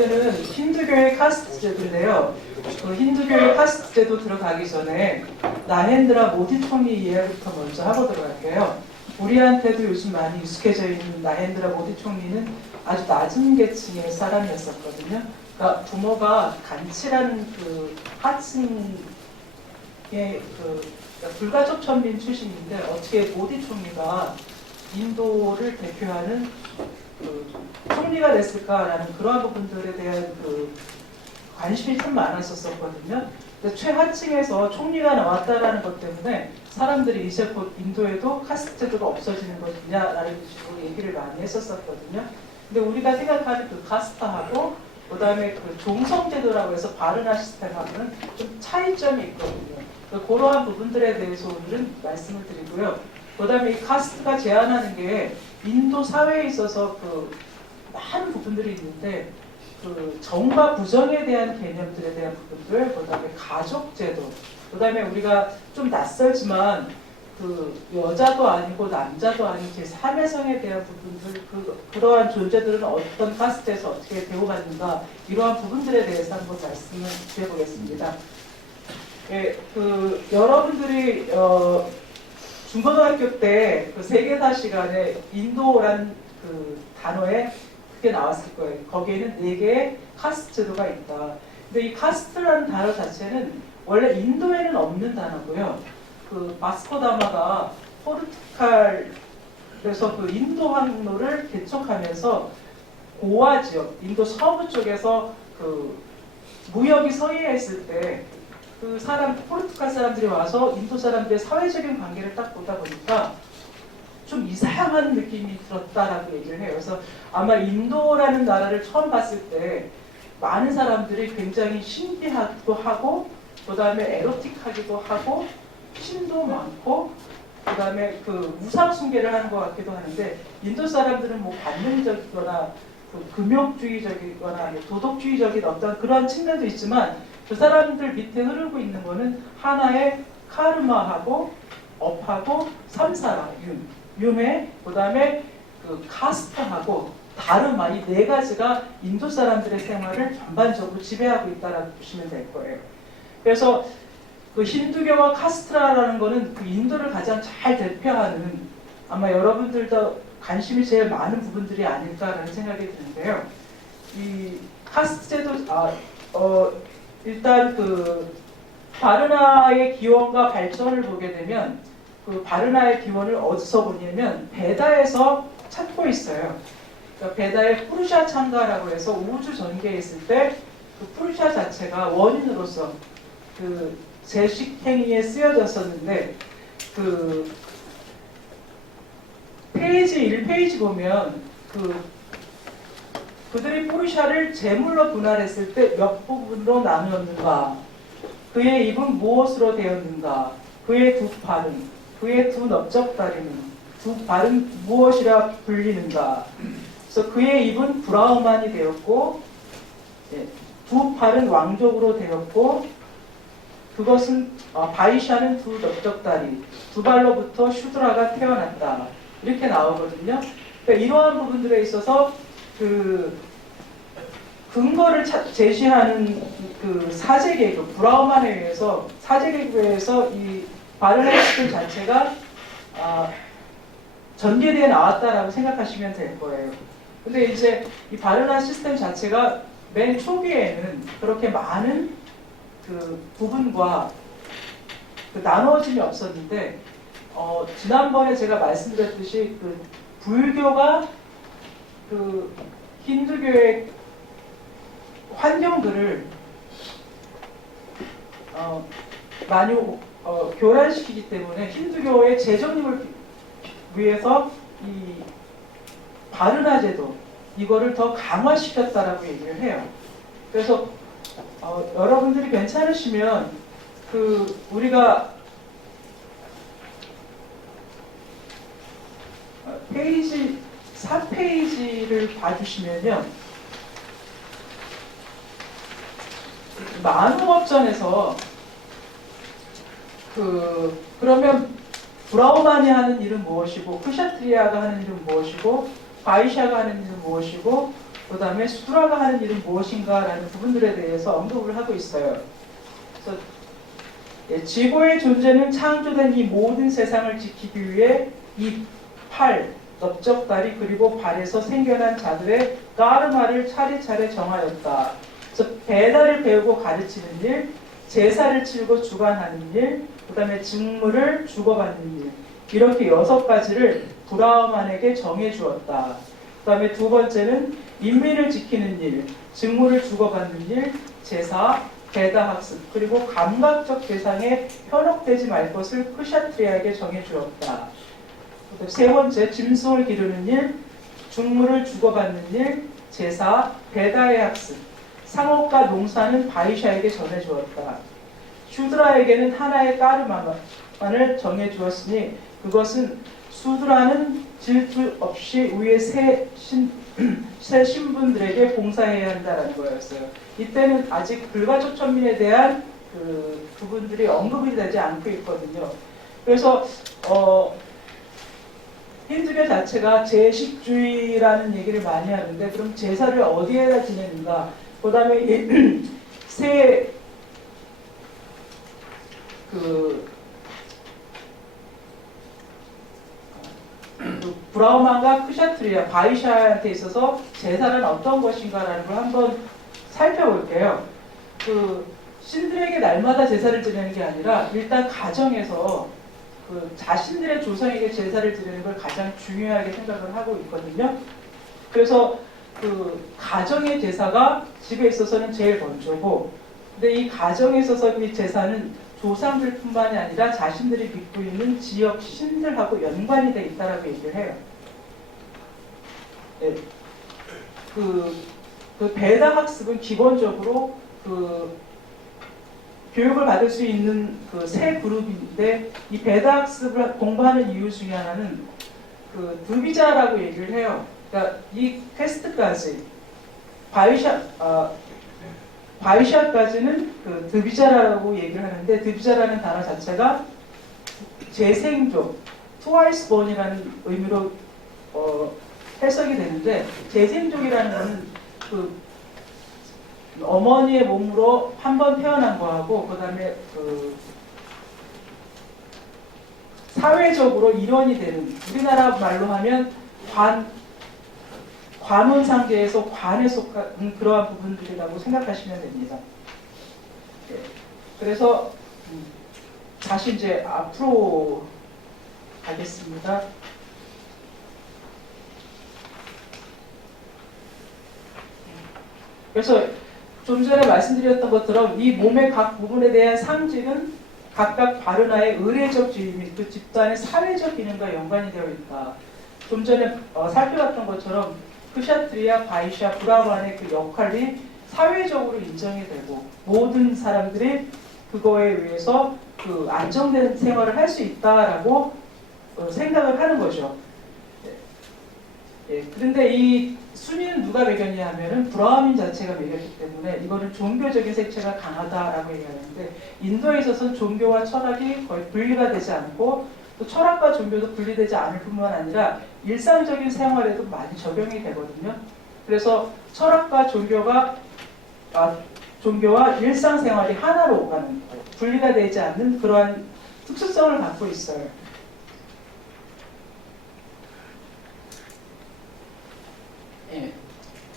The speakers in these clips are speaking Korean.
주제는 힌두교의 카스트 제도인데요. 그 힌두교의 카스트 제도 들어가기 전에 나헨드라 모디 총리 이야기부터 먼저 하보도록 할게요. 우리한테도 요즘 많이 익숙해져 있는 나헨드라 모디 총리는 아주 낮은 계층의 사람이었었거든요. 그러니까 부모가 간치라는 그 하층의 불가족 천민 출신인데 어떻게 모디 총리가 인도를 대표하는 총리가 됐을까라는 그러한 부분들에 대한 관심이 참 많았었거든요. 근데 최하층에서 총리가 나왔다라는 것 때문에 사람들이 이제 곧 인도에도 카스트 제도가 없어지는 것이냐라는 식으로 얘기를 많이 했었거든요. 근데 우리가 생각하는 그 카스트하고 그다음에 그 종성제도라고 해서 바르나 시스템하고는 좀 차이점이 있거든요. 그러한 부분들에 대해서 오늘은 말씀을 드리고요. 그다음에 이 카스트가 제안하는 게 인도 사회에 있어서 많은 부분들이 있는데 정과 부정에 대한 개념들에 대한 부분들, 그다음에 가족제도, 그다음에 우리가 좀 낯설지만 여자도 아니고 남자도 아닌 제3의 성에 대한 부분들, 그러한 존재들은 어떤 카스트에서 어떻게 대우받는가, 이러한 부분들에 대해서 한번 말씀을 드려보겠습니다. 예, 여러분들이 중고등학교 때 세계사 시간에 인도란 단어에 그게 나왔을 거예요. 거기에는 4개의 카스트 제도가 있다. 근데 이 카스트라는 단어 자체는 원래 인도에는 없는 단어고요. 바스코다마가 포르투갈에서 인도 항로를 개척하면서 고아 지역, 인도 서부 쪽에서 무역이 서해했을 때 포르투갈 사람들이 와서 인도 사람들의 사회적인 관계를 딱 보다 보니까 좀 이상한 느낌이 들었다라고 얘기를 해요. 그래서 아마 인도라는 나라를 처음 봤을 때 많은 사람들이 굉장히 신비하기도 하고, 그 다음에 에로틱하기도 하고, 신도 많고, 그 다음에 우상 숭배를 하는 것 같기도 하는데, 인도 사람들은 뭐 관념적이거나 금욕주의적이거나 도덕주의적인 어떤 그런 측면도 있지만, 그 사람들 밑에 흐르고 있는 거는 하나의 카르마하고 업하고 삼사라, 윤회, 그 다음에 카스트하고 다르마, 이 4가지가 인도 사람들의 생활을 전반적으로 지배하고 있다라고 보시면 될 거예요. 그래서 힌두교와 카스트라라는 거는 인도를 가장 잘 대표하는, 아마 여러분들도 관심이 제일 많은 부분들이 아닐까라는 생각이 드는데요. 이 카스트 제도, 일단 바르나의 기원과 발전을 보게 되면 바르나의 기원을 어디서 보냐면 베다에서 찾고 있어요. 그러니까 베다의 푸르샤 창가라고 해서 우주 전개에 있을 때 푸르샤 자체가 원인으로서 제식 행위에 쓰여졌었는데 페이지 1페이지 보면 그들이 푸르샤를 제물로 분할했을 때 몇 부분으로 나누었는가, 그의 입은 무엇으로 되었는가, 그의 두 팔은, 그의 두 넓적다리는, 두 발은 무엇이라 불리는가. 그래서 그의 입은 브라우만이 되었고, 두 팔은 왕족으로 되었고, 그것은 바이샤는 두 넓적다리, 두 발로부터 슈드라가 태어났다. 이렇게 나오거든요. 그러니까 이러한 부분들에 있어서 근거를 제시하는 사제계급, 브라우만에 의해서 사제계급에 의해서 이 바르나 시스템 자체가 전개되어 나왔다라고 생각하시면 될 거예요. 근데 이제 이 바르나 시스템 자체가 맨 초기에는 그렇게 많은 부분과 나누어짐이 없었는데, 지난번에 제가 말씀드렸듯이 불교가 힌두교의 환경들을 많이 교란시키기 때문에 힌두교의 재정립을 위해서 이 바르나 제도 이거를 더 강화시켰다라고 얘기를 해요. 그래서 여러분들이 괜찮으시면 우리가 페이지 4페이지를 봐주시면요, 만우업전에서 그러면 브라우만이 하는 일은 무엇이고, 크샤트리아가 하는 일은 무엇이고, 바이샤가 하는 일은 무엇이고, 그 다음에 수드라가 하는 일은 무엇인가라는 부분들에 대해서 언급을 하고 있어요. 그래서 지구의 존재는 창조된 이 모든 세상을 지키기 위해 이 팔, 넓적다리 그리고 발에서 생겨난 자들의 까르마를 차례차례 정하였다. 그래서 배달을 배우고 가르치는 일, 제사를 치르고 주관하는 일, 그 다음에 직무를 주고받는 일, 이렇게 6가지를 브라흐만에게 정해주었다. 그 다음에 두 번째는 인민을 지키는 일, 직무를 주고받는 일, 제사, 배다학습, 그리고 감각적 대상에 현혹되지 말 것을 크샤트리아에게 정해주었다. 세 번째, 짐승을 기르는 일, 중물을 주고받는 일, 제사, 배다의 학습, 상업과 농사는 바이샤에게 전해주었다. 슈드라에게는 하나의 까르마만을 정해주었으니 그것은 수드라는 질투 없이 위의 새 신분들에게 봉사해야 한다는 거였어요. 이때는 아직 불가족 천민에 대한 그 부분들이 언급이 되지 않고 있거든요. 그래서 힌두교 자체가 제식주의라는 얘기를 많이 하는데, 그럼 제사를 어디에다 지내는가? 그 다음에 새 브라흐만과 크샤트리아, 바이샤한테 있어서 제사는 어떤 것인가라는 걸 한번 살펴볼게요. 신들에게 날마다 제사를 지내는 게 아니라 일단 가정에서 자신들의 조상에게 제사를 드리는 걸 가장 중요하게 생각을 하고 있거든요. 그래서 가정의 제사가 집에 있어서는 제일 먼저고, 근데 이 가정에 있어서 그 제사는 조상들뿐만이 아니라 자신들이 믿고 있는 지역 신들하고 연관이 돼 있다라고 얘기를 해요. 네. 배다 학습은 기본적으로 교육을 받을 수 있는 세 그룹인데, 이 배다 학습을 공부하는 이유 중에 하나는 드비자라고 얘기를 해요. 그러니까 이 퀘스트까지 바이샤까지는 드비자라고 얘기를 하는데, 드비자라는 단어 자체가 재생족, twice born이라는 의미로 해석이 되는데, 재생족이라는 것은 어머니의 몸으로 한 번 태어난 거하고, 그 다음에 사회적으로 일원이 되는, 우리나라 말로 하면 관원상계에서 관에 속한 그러한 부분들이라고 생각하시면 됩니다. 네. 그래서 다시 이제 앞으로 가겠습니다. 그래서 좀 전에 말씀드렸던 것처럼 이 몸의 각 부분에 대한 상징은 각각 바르나의 의례적 지위 및 그 집단의 사회적 기능과 연관이 되어 있다. 좀 전에 살펴봤던 것처럼 크샤트리아, 바이샤, 브라흐만의 그 역할이 사회적으로 인정이 되고, 모든 사람들이 그거에 의해서 안정된 생활을 할 수 있다라고 생각을 하는 거죠. 예, 그런데 이 순위는 누가 매겼냐 하면은 브라흐민 자체가 매겼기 때문에 이거는 종교적인 색채가 강하다라고 얘기하는데, 인도에 있어서는 종교와 철학이 거의 분리가 되지 않고, 또 철학과 종교도 분리되지 않을 뿐만 아니라 일상적인 생활에도 많이 적용이 되거든요. 그래서 철학과 종교와 일상생활이 하나로 가는, 분리가 되지 않는 그러한 특수성을 갖고 있어요. 예.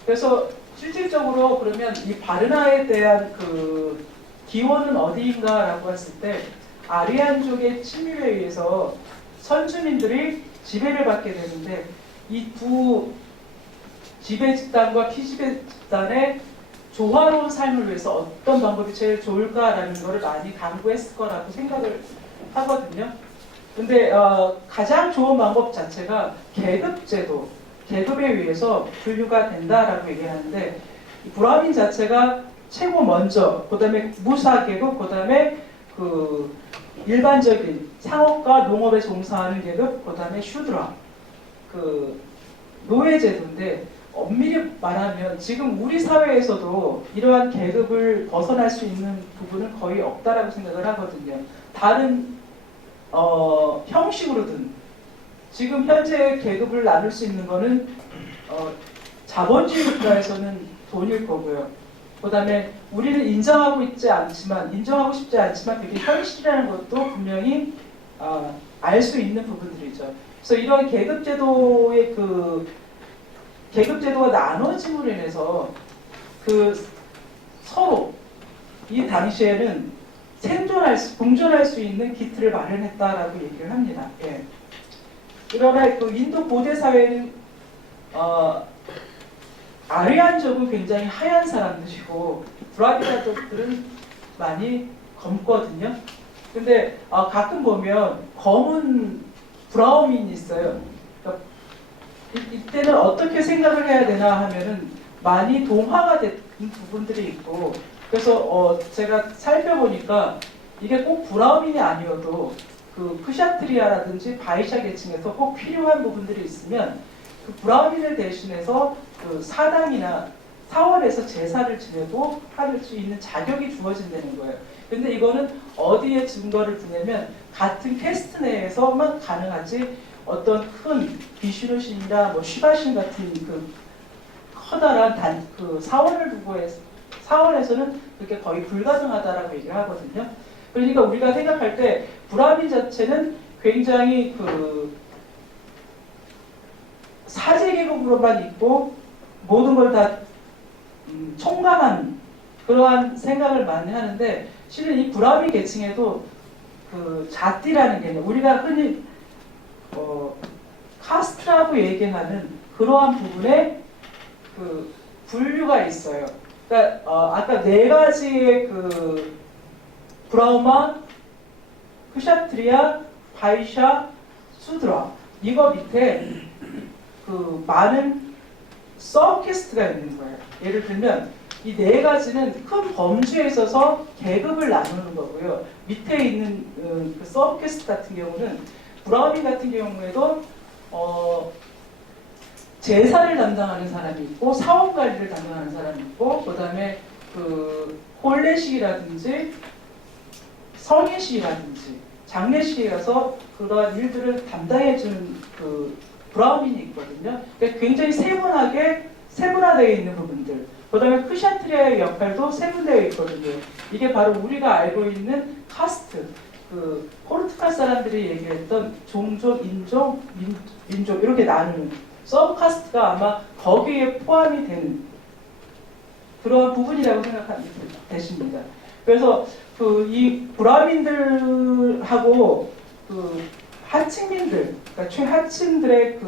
그래서 실질적으로 그러면 이 바르나에 대한 기원은 어디인가라고 했을 때, 아리안족의 침입에 의해서 선주민들이 지배를 받게 되는데, 이 두 지배 집단과 피지배 집단의 조화로운 삶을 위해서 어떤 방법이 제일 좋을까라는 것을 많이 강구했을 거라고 생각을 하거든요. 근데 가장 좋은 방법 자체가 계급제도, 계급에 의해서 분류가 된다라고 얘기하는데, 브라흐민 자체가 최고 먼저, 그 다음에 무사계급, 그 다음에 일반적인 상업과 농업에 종사하는 계급, 그 다음에 슈드라, 노예제도인데, 엄밀히 말하면 지금 우리 사회에서도 이러한 계급을 벗어날 수 있는 부분은 거의 없다라고 생각을 하거든요. 다른 형식으로든 지금 현재 계급을 나눌 수 있는 거는 자본주의 국가에서는 돈일 거고요. 그다음에 우리는 인정하고 싶지 않지만 그게 현실이라는 것도 분명히 알 수 있는 부분들이죠. 그래서 이런 계급제도가 나눠짐으로 인해서 서로 이 당시에는 공존할 수 있는 기틀을 마련했다라고 얘기를 합니다. 예. 그러나 인도 고대 사회는 아리안족은 굉장히 하얀 사람들이고 드라비다족들은 많이 검거든요. 근데 가끔 보면 검은 브라우민이 있어요. 그러니까 이때는 어떻게 생각을 해야 되나 하면은 많이 동화가 된 부분들이 있고, 그래서 제가 살펴보니까 이게 꼭 브라우민이 아니어도 크샤트리아라든지 바이샤 계층에서 꼭 필요한 부분들이 있으면 브라우민을 대신해서 사당이나 사원에서 제사를 지내고 할 수 있는 자격이 주어진다는 거예요. 근데 이거는 어디에 증거를 두냐면 같은 캐스트 내에서만 가능하지, 어떤 큰 비슈누 신이나 시바신 같은 커다란 사원을 두고 사원에서는 그게 거의 불가능하다라고 얘기를 하거든요. 그러니까 우리가 생각할 때 브라민 자체는 굉장히 사제계급으로만 있고 모든 걸 다 총괄한 그러한 생각을 많이 하는데, 실은 이 브라민 계층에도 자띠라는 개념, 우리가 흔히 카스트라고 얘기하는 그러한 부분에 분류가 있어요. 그러니까 아까 네 가지의 브라우마, 크샤트리아, 바이샤, 수드라, 이거 밑에 많은 서캐스트가 있는 거예요. 예를 들면 이 네 가지는 큰 범주에 있어서 계급을 나누는 거고요. 밑에 있는 서캐스트 같은 경우는 브라우민 같은 경우에도 제사를 담당하는 사람이 있고 사원 관리를 담당하는 사람이 있고, 그다음에 혼례식이라든지 성례식이라든지 장례식에 가서 그러한 일들을 담당해주는 브라우민이 있거든요. 그러니까 굉장히 세분화되어 있는 부분들. 그다음에 크샤트리아의 역할도 세분되어 있거든요. 이게 바로 우리가 알고 있는 카스트, 포르투갈 사람들이 얘기했던 종족, 인종, 민족 이렇게 나누는 서브 카스트가 아마 거기에 포함이 되는 그런 부분이라고 생각하면 되십니다. 그래서 이 브라민들하고 하층민들, 그러니까 최하층들의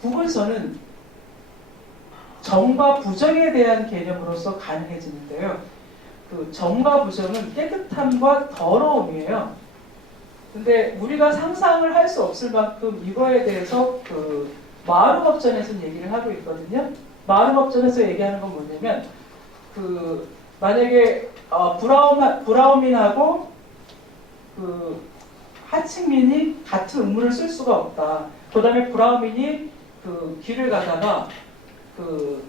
구분선은 정과 부정에 대한 개념으로서 가능해지는데요. 정과 부정은 깨끗함과 더러움이에요. 근데 우리가 상상을 할 수 없을 만큼 이거에 대해서 마하르법전에서 얘기를 하고 있거든요. 마하르법전에서 얘기하는 건 뭐냐면 만약에 브라우민하고 하층민이 같은 음물을 쓸 수가 없다. 그다음에 브라우민이 길을 가다가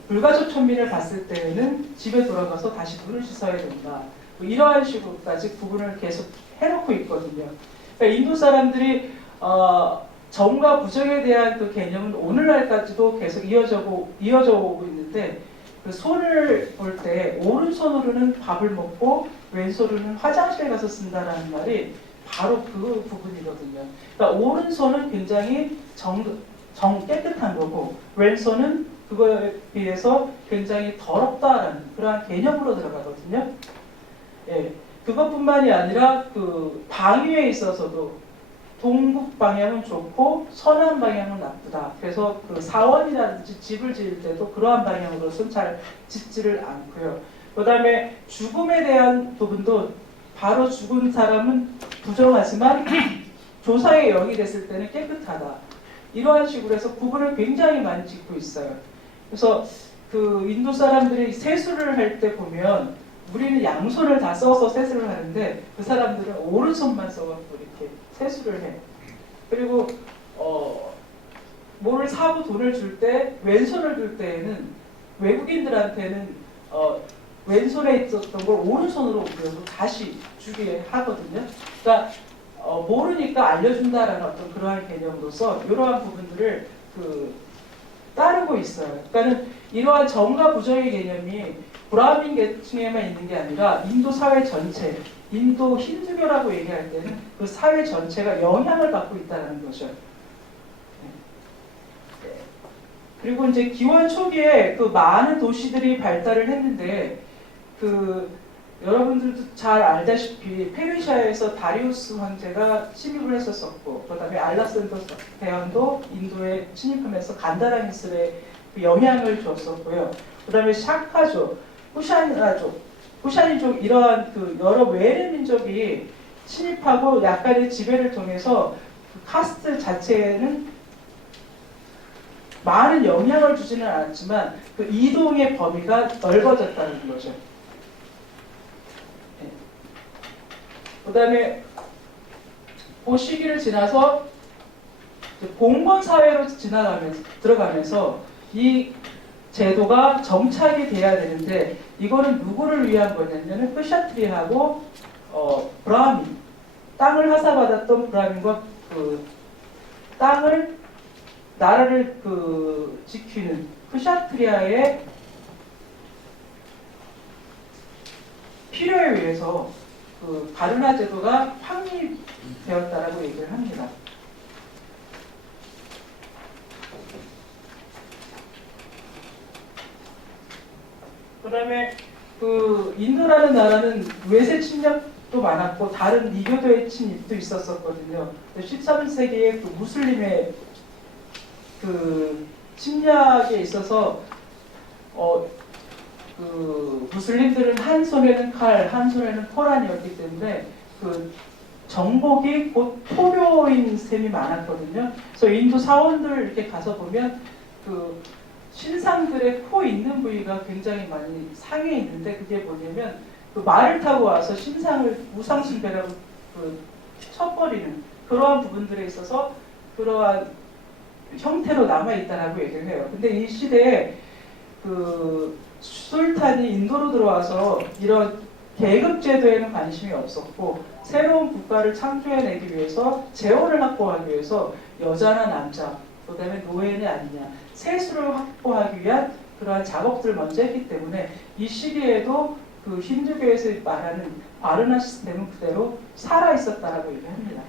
불가족 천민을 봤을 때에는 집에 돌아가서 다시 눈을 씻어야 된다. 이러한 식으로까지 구분을 계속 해놓고 있거든요. 그러니까 인도 사람들이 정과 부정에 대한 개념은 오늘날까지도 계속 이어져 오고 있는데, 손을 볼 때 오른손으로는 밥을 먹고 왼손으로는 화장실에 가서 쓴다라는 말이 바로 그 부분이거든요. 그러니까 오른손은 굉장히 깨끗한 거고 왼손은 그거에 비해서 굉장히 더럽다라는 그러한 개념으로 들어가거든요. 예, 그것뿐만이 아니라 방위에 있어서도 동북 방향은 좋고 서남 방향은 나쁘다. 그래서 사원이라든지 집을 지을 때도 그러한 방향으로서는 잘 짓지를 않고요. 그다음에 죽음에 대한 부분도 바로 죽은 사람은 부정하지만 조사의 영이 됐을 때는 깨끗하다. 이러한 식으로 해서 구분을 굉장히 많이 짓고 있어요. 그래서 인도 사람들이 세수를 할 때 보면 우리는 양손을 다 써서 세수를 하는데 그 사람들은 오른손만 써갖고 이렇게 세수를 해. 그리고 뭐를 사고 돈을 줄 때 왼손을 들 때에는 외국인들한테는 왼손에 있었던 걸 오른손으로 옮겨서 다시 주게 하거든요. 그러니까 모르니까 알려준다라는 어떤 그러한 개념으로서 이러한 부분들을 따르고 있어요. 그러니까는 이러한 정과 부정의 개념이 브라민 계층에만 있는 게 아니라 인도 사회 전체, 인도 힌두교라고 얘기할 때는 그 사회 전체가 영향을 받고 있다는 거죠. 그리고 이제 기원 초기에 그 많은 도시들이 발달을 했는데 그 여러분들도 잘 알다시피 페르시아에서 다리우스 황제가 침입을 했었었고 그다음에 알렉산더 대왕도 인도에 침입하면서 간다라니스에 그 영향을 줬었고요. 그다음에 샤카족, 후샤니족 이러한 그 여러 외래 민족이 침입하고 약간의 지배를 통해서 그 카스트 자체에는 많은 영향을 주지는 않았지만 그 이동의 범위가 넓어졌다는 거죠. 네. 그 다음에 그 시기를 지나서 공무원 사회로 들어가면서 이 제도가 정착이 돼야 되는데 이거는 누구를 위한 거냐면 크샤트리하고 브라민, 땅을 하사받았던 브라민과 그 땅을 나라를 그 지키는 크샤트리아의 필요에 의해서 그 바르나 제도가 확립되었다라고 얘기를 합니다. 그다음에 그 인도라는 나라는 외세 침략도 많았고 다른 이교도의 침입도 있었었거든요. 13세기에 그 무슬림의 그 침략에 있어서 그 무슬림들은 한 손에는 칼, 한 손에는 코란이었기 때문에 그 정복이 곧 포로인 셈이 많았거든요. 그래서 인도 사원들 이렇게 가서 보면 그 신상들의 코 있는 부위가 굉장히 많이 상해 있는데 그게 뭐냐면 그 말을 타고 와서 신상을 우상숭배라고 그 쳐버리는 그러한 부분들에 있어서 그러한 형태로 남아있다라고 얘기를 해요. 근데 이 시대에 그 술탄이 인도로 들어와서 이런 계급제도에는 관심이 없었고 새로운 국가를 창조해내기 위해서 재원을 확보하기 위해서 여자나 남자, 그 다음에 노예는 아니냐, 세수를 확보하기 위한 그러한 작업들을 먼저 했기 때문에 이 시기에도 그 힌두교에서 말하는 바르나 시스템은 그대로 살아있었다라고 얘기합니다.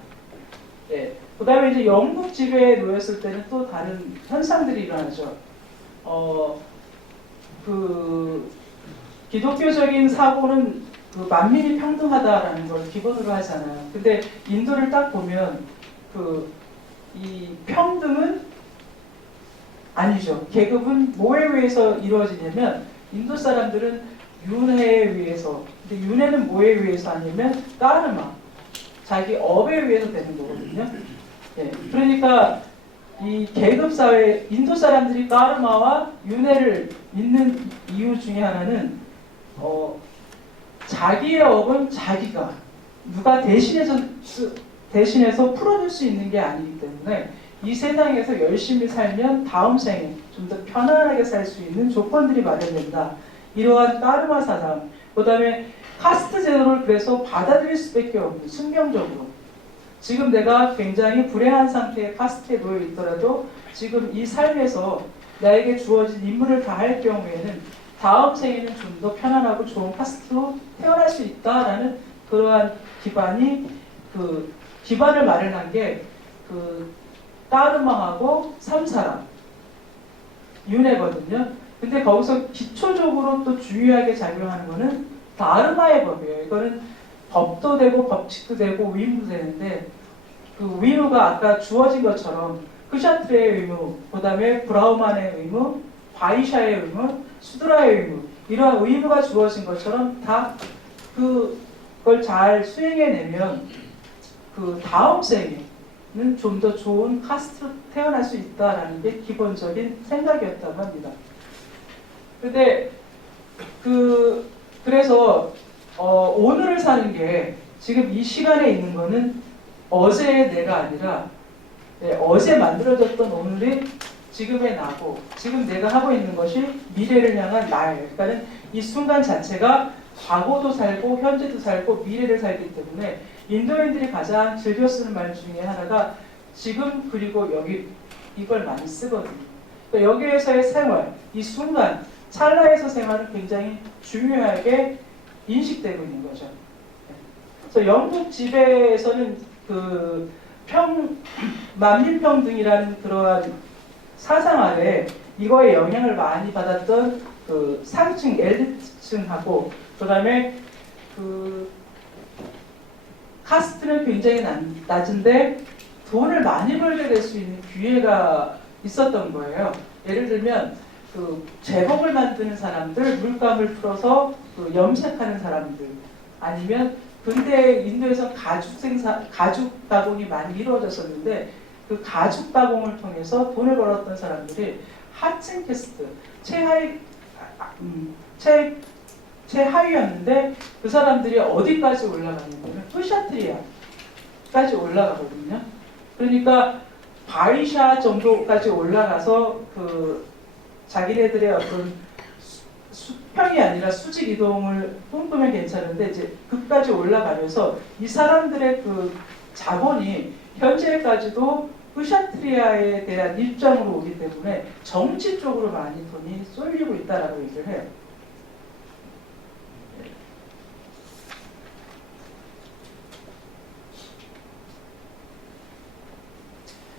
예. 그 다음에 이제 영국 지배에 놓였을 때는 또 다른 현상들이 일어나죠. 그 기독교적인 사고는 그 만민이 평등하다라는 걸 기본으로 하잖아요. 근데 인도를 딱 보면 그 이 평등은 아니죠. 계급은 뭐에 의해서 이루어지냐면 인도 사람들은 윤회에 의해서, 근데 윤회는 뭐에 의해서 하냐면 까르마, 자기 업에 의해서 되는 거거든요. 예, 그러니까 이 계급 사회, 인도 사람들이 까르마와 윤회를 믿는 이유 중에 하나는 자기의 업은 자기가 누가 대신해서 풀어줄 수 있는 게 아니기 때문에 이 세상에서 열심히 살면 다음 생에 좀 더 편안하게 살 수 있는 조건들이 마련된다. 이러한 까르마 사상, 그 다음에 카스트 제도를 그래서 받아들일 수밖에 없는 순경적으로 지금 내가 굉장히 불행한 상태의 카스트에 놓여 있더라도 지금 이 삶에서 나에게 주어진 임무를 다할 경우에는 다음 생에는 좀 더 편안하고 좋은 카스트로 태어날 수 있다라는 그러한 기반을 마련한 게 그 까르마하고 삼사람 윤회거든요. 근데 거기서 기초적으로 또 중요하게 작용하는 거는 다르마의 법이에요. 이거는 법도 되고 법칙도 되고 의무도 되는데 그 의무가 아까 주어진 것처럼 크샤트리의 의무, 그 다음에 브라우만의 의무, 바이샤의 의무, 수드라의 의무 이러한 의무가 주어진 것처럼 다 그걸 잘 수행해내면 그 다음 생에는 좀 더 좋은 카스트로 태어날 수 있다라는 게 기본적인 생각이었다고 합니다. 근데 그래서 오늘을 사는 게 지금 이 시간에 있는 거는 어제의 내가 아니라 어제 만들어졌던 오늘이 지금의 나고 지금 내가 하고 있는 것이 미래를 향한 나예요. 그러니까 이 순간 자체가 과거도 살고 현재도 살고 미래를 살기 때문에 인도인들이 가장 즐겨 쓰는 말 중에 하나가 지금 그리고 여기 이걸 많이 쓰거든요. 그러니까 여기에서의 생활, 이 순간, 찰나에서 생활은 굉장히 중요하게 인식되고 있는 거죠. 그래서 영국 지배에서는 그 만민평등이라는 그러한 사상 아래 이거에 영향을 많이 받았던 그 상층 엘리트층하고 그다음에 그 카스트는 굉장히 낮은데 돈을 많이 벌게 될 수 있는 기회가 있었던 거예요. 예를 들면 그 제복을 만드는 사람들, 물감을 풀어서 그 염색하는 사람들, 아니면 근대 인도에서 가죽 가공이 많이 이루어졌었는데 그 가죽 가공을 통해서 돈을 벌었던 사람들이 하층 캐스트, 최하위였는데 그 사람들이 어디까지 올라가냐면 푸샤트리아까지 올라가거든요. 그러니까 바이샤 정도까지 올라가서 그 자기네들의 어떤 수평이 아니라 수직 이동을 꿈꾸면 괜찮은데 이제 그까지 올라가면서 이 사람들의 그 자본이 현재까지도 푸샤트리아에 대한 입장으로 오기 때문에 정치 쪽으로 많이 돈이 쏠리고 있다라고 얘기를 해요.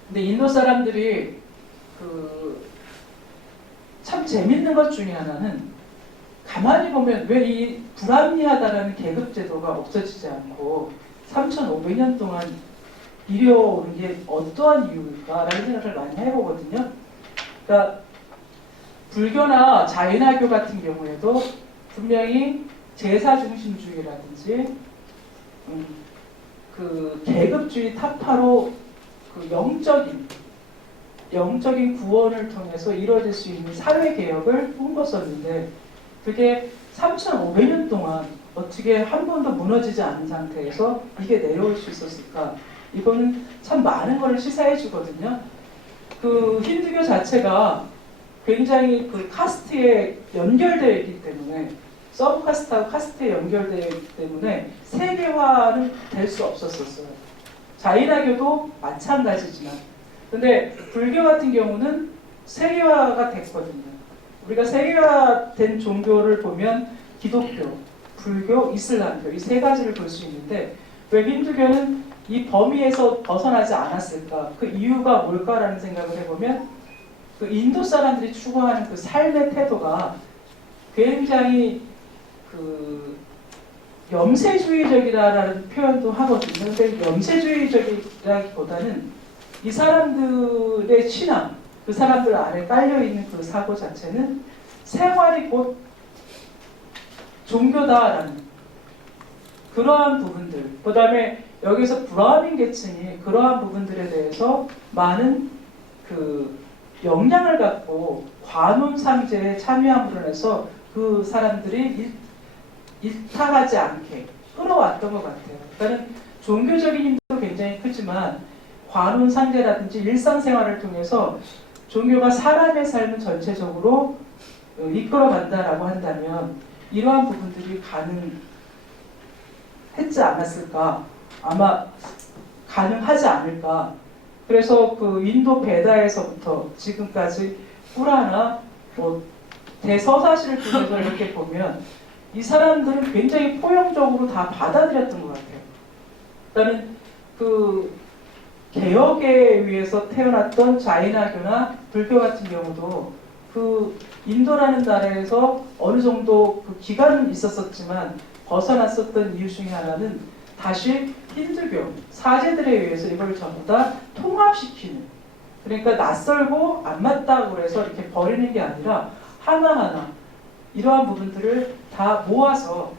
근데 인도 사람들이 참 재밌는 것 중에 하나는 가만히 보면 왜 이 불합리하다라는 계급 제도가 없어지지 않고 3,500년 동안 이려오는 게 어떠한 이유일까라는 생각을 많이 해보거든요. 그러니까 불교나 자유나교 같은 경우에도 분명히 제사 중심주의라든지 그 계급주의 타파로 그 영적인 구원을 통해서 이루어질 수 있는 사회 개혁을 꿈꿨었는데 그게 3,500년 동안 어떻게 한 번도 무너지지 않은 상태에서 이게 내려올 수 있었을까? 이거는 참 많은 걸 시사해 주거든요. 그 힌두교 자체가 굉장히 그 카스트에 연결되어 있기 때문에 서브 카스트하고 카스트에 연결되어 있기 때문에 세계화는 될 수 없었었어요. 자이나교도 마찬가지지만 근데 불교 같은 경우는 세계화가 됐거든요. 우리가 세계화된 종교를 보면 기독교, 불교, 이슬람교 이 세 가지를 볼 수 있는데 왜 힌두교는 이 범위에서 벗어나지 않았을까? 그 이유가 뭘까라는 생각을 해보면 그 인도 사람들이 추구하는 그 삶의 태도가 굉장히 그 염세주의적이라는 표현도 하거든요. 근데 염세주의적이라기보다는 이 사람들의 신앙, 그 사람들 안에 깔려있는 그 사고 자체는 생활이 곧 종교다라는 그러한 부분들, 그 다음에 여기서 브라민 계층이 그러한 부분들에 대해서 많은 그 영향을 갖고 관혼상제에 참여함으로 해서 그 사람들이 일탁하지 않게 끌어왔던 것 같아요. 그러니까 종교적인 힘도 굉장히 크지만 관혼상제라든지 일상생활을 통해서 종교가 사람의 삶을 전체적으로 이끌어간다라고 한다면 이러한 부분들이 가능했지 않았을까? 아마 가능하지 않을까? 그래서 그 인도 베다에서부터 지금까지 꾸라나 대서사시를 통해서 이렇게 보면 이 사람들은 굉장히 포용적으로 다 받아들였던 것 같아요. 그러니까 그 개혁에 의해서 태어났던 자이나교나 불교 같은 경우도 그 인도라는 나라에서 어느 정도 그 기간은 있었었지만 벗어났었던 이유 중에 하나는 다시 힌두교 사제들에 의해서 이걸 전부 다 통합시키는, 그러니까 낯설고 안 맞다고 해서 이렇게 버리는 게 아니라 하나하나 이러한 부분들을 다 모아서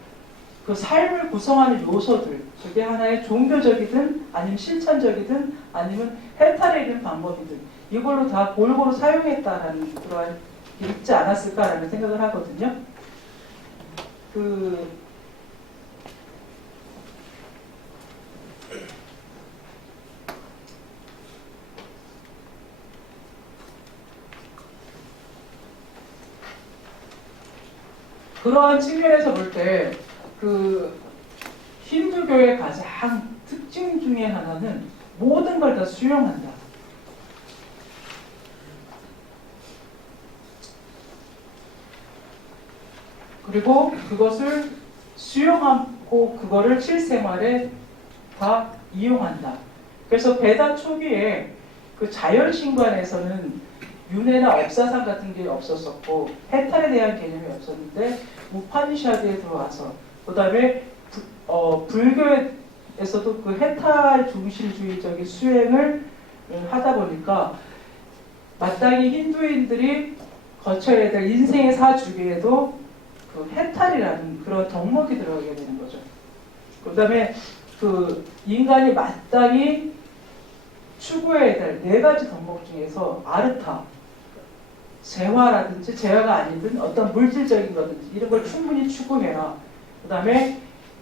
그 삶을 구성하는 요소들, 그게 하나의 종교적이든 아니면 실천적이든 아니면 해탈에 이른 방법이든 이걸로 다 골고루 사용했다라는 그러한 게 있지 않았을까라는 생각을 하거든요. 그러한 측면에서 볼 때 그 힌두교의 가장 특징 중에 하나는 모든 걸 다 수용한다. 그리고 그것을 수용하고 그거를 실생활에 다 이용한다. 그래서 베다 초기에 그 자연신관에서는 윤회나 업사상 같은 게 없었었고 해탈에 대한 개념이 없었는데 우파니샤드에 들어와서 그 다음에 불교에서도 그 해탈 중심주의적인 수행을 하다 보니까 마땅히 힌두인들이 거쳐야 될 인생의 사주기에도 그 해탈이라는 그런 덕목이 들어가게 되는 거죠. 그 다음에 그 인간이 마땅히 추구해야 될 네 가지 덕목 중에서 아르타, 재화라든지 재화가 아니든 어떤 물질적인 거든지 이런 걸 충분히 추구해라. 그 다음에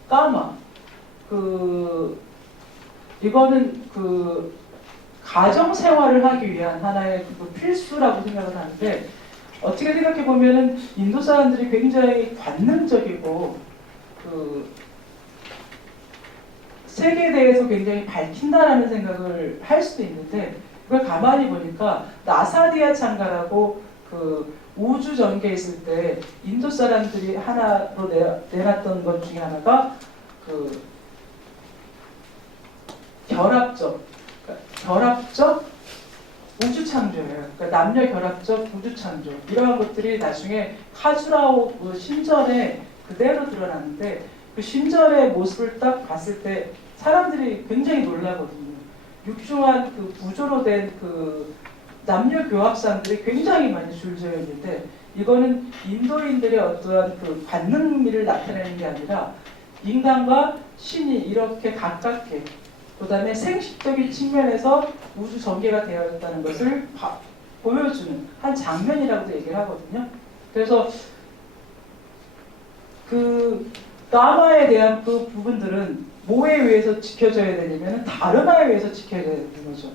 까마, 이거는 그 가정 생활을 하기 위한 하나의 그 필수라고 생각을 하는데 어떻게 생각해 보면은 인도 사람들이 굉장히 관능적이고 그 세계에 대해서 굉장히 밝힌다라는 생각을 할 수도 있는데 그걸 가만히 보니까 나사디아 창가라고 그 우주 전개에 있을 때 인도 사람들이 하나로 내놨던 것 중에 하나가 그 결합적 우주 창조예요. 그러니까 남녀 결합적 우주 창조 이러한 것들이 나중에 카주라오 그 신전에 그대로 드러났는데 그 신전의 모습을 딱 봤을 때 사람들이 굉장히 놀라거든요. 육중한 그 구조로 된 그 남녀 교합상들이 굉장히 많이 줄지어 있는데 이거는 인도인들의 어떠한 그 관능미를 나타내는 게 아니라 인간과 신이 이렇게 가깝게 그 다음에 생식적인 측면에서 우주 전개가 되어 있다는 것을 보여주는 한 장면이라고도 얘기를 하거든요. 그래서 그 까마에 대한 그 부분들은 뭐에 의해서 지켜져야 되냐면 다르마에 의해서 지켜져야 되는 거죠.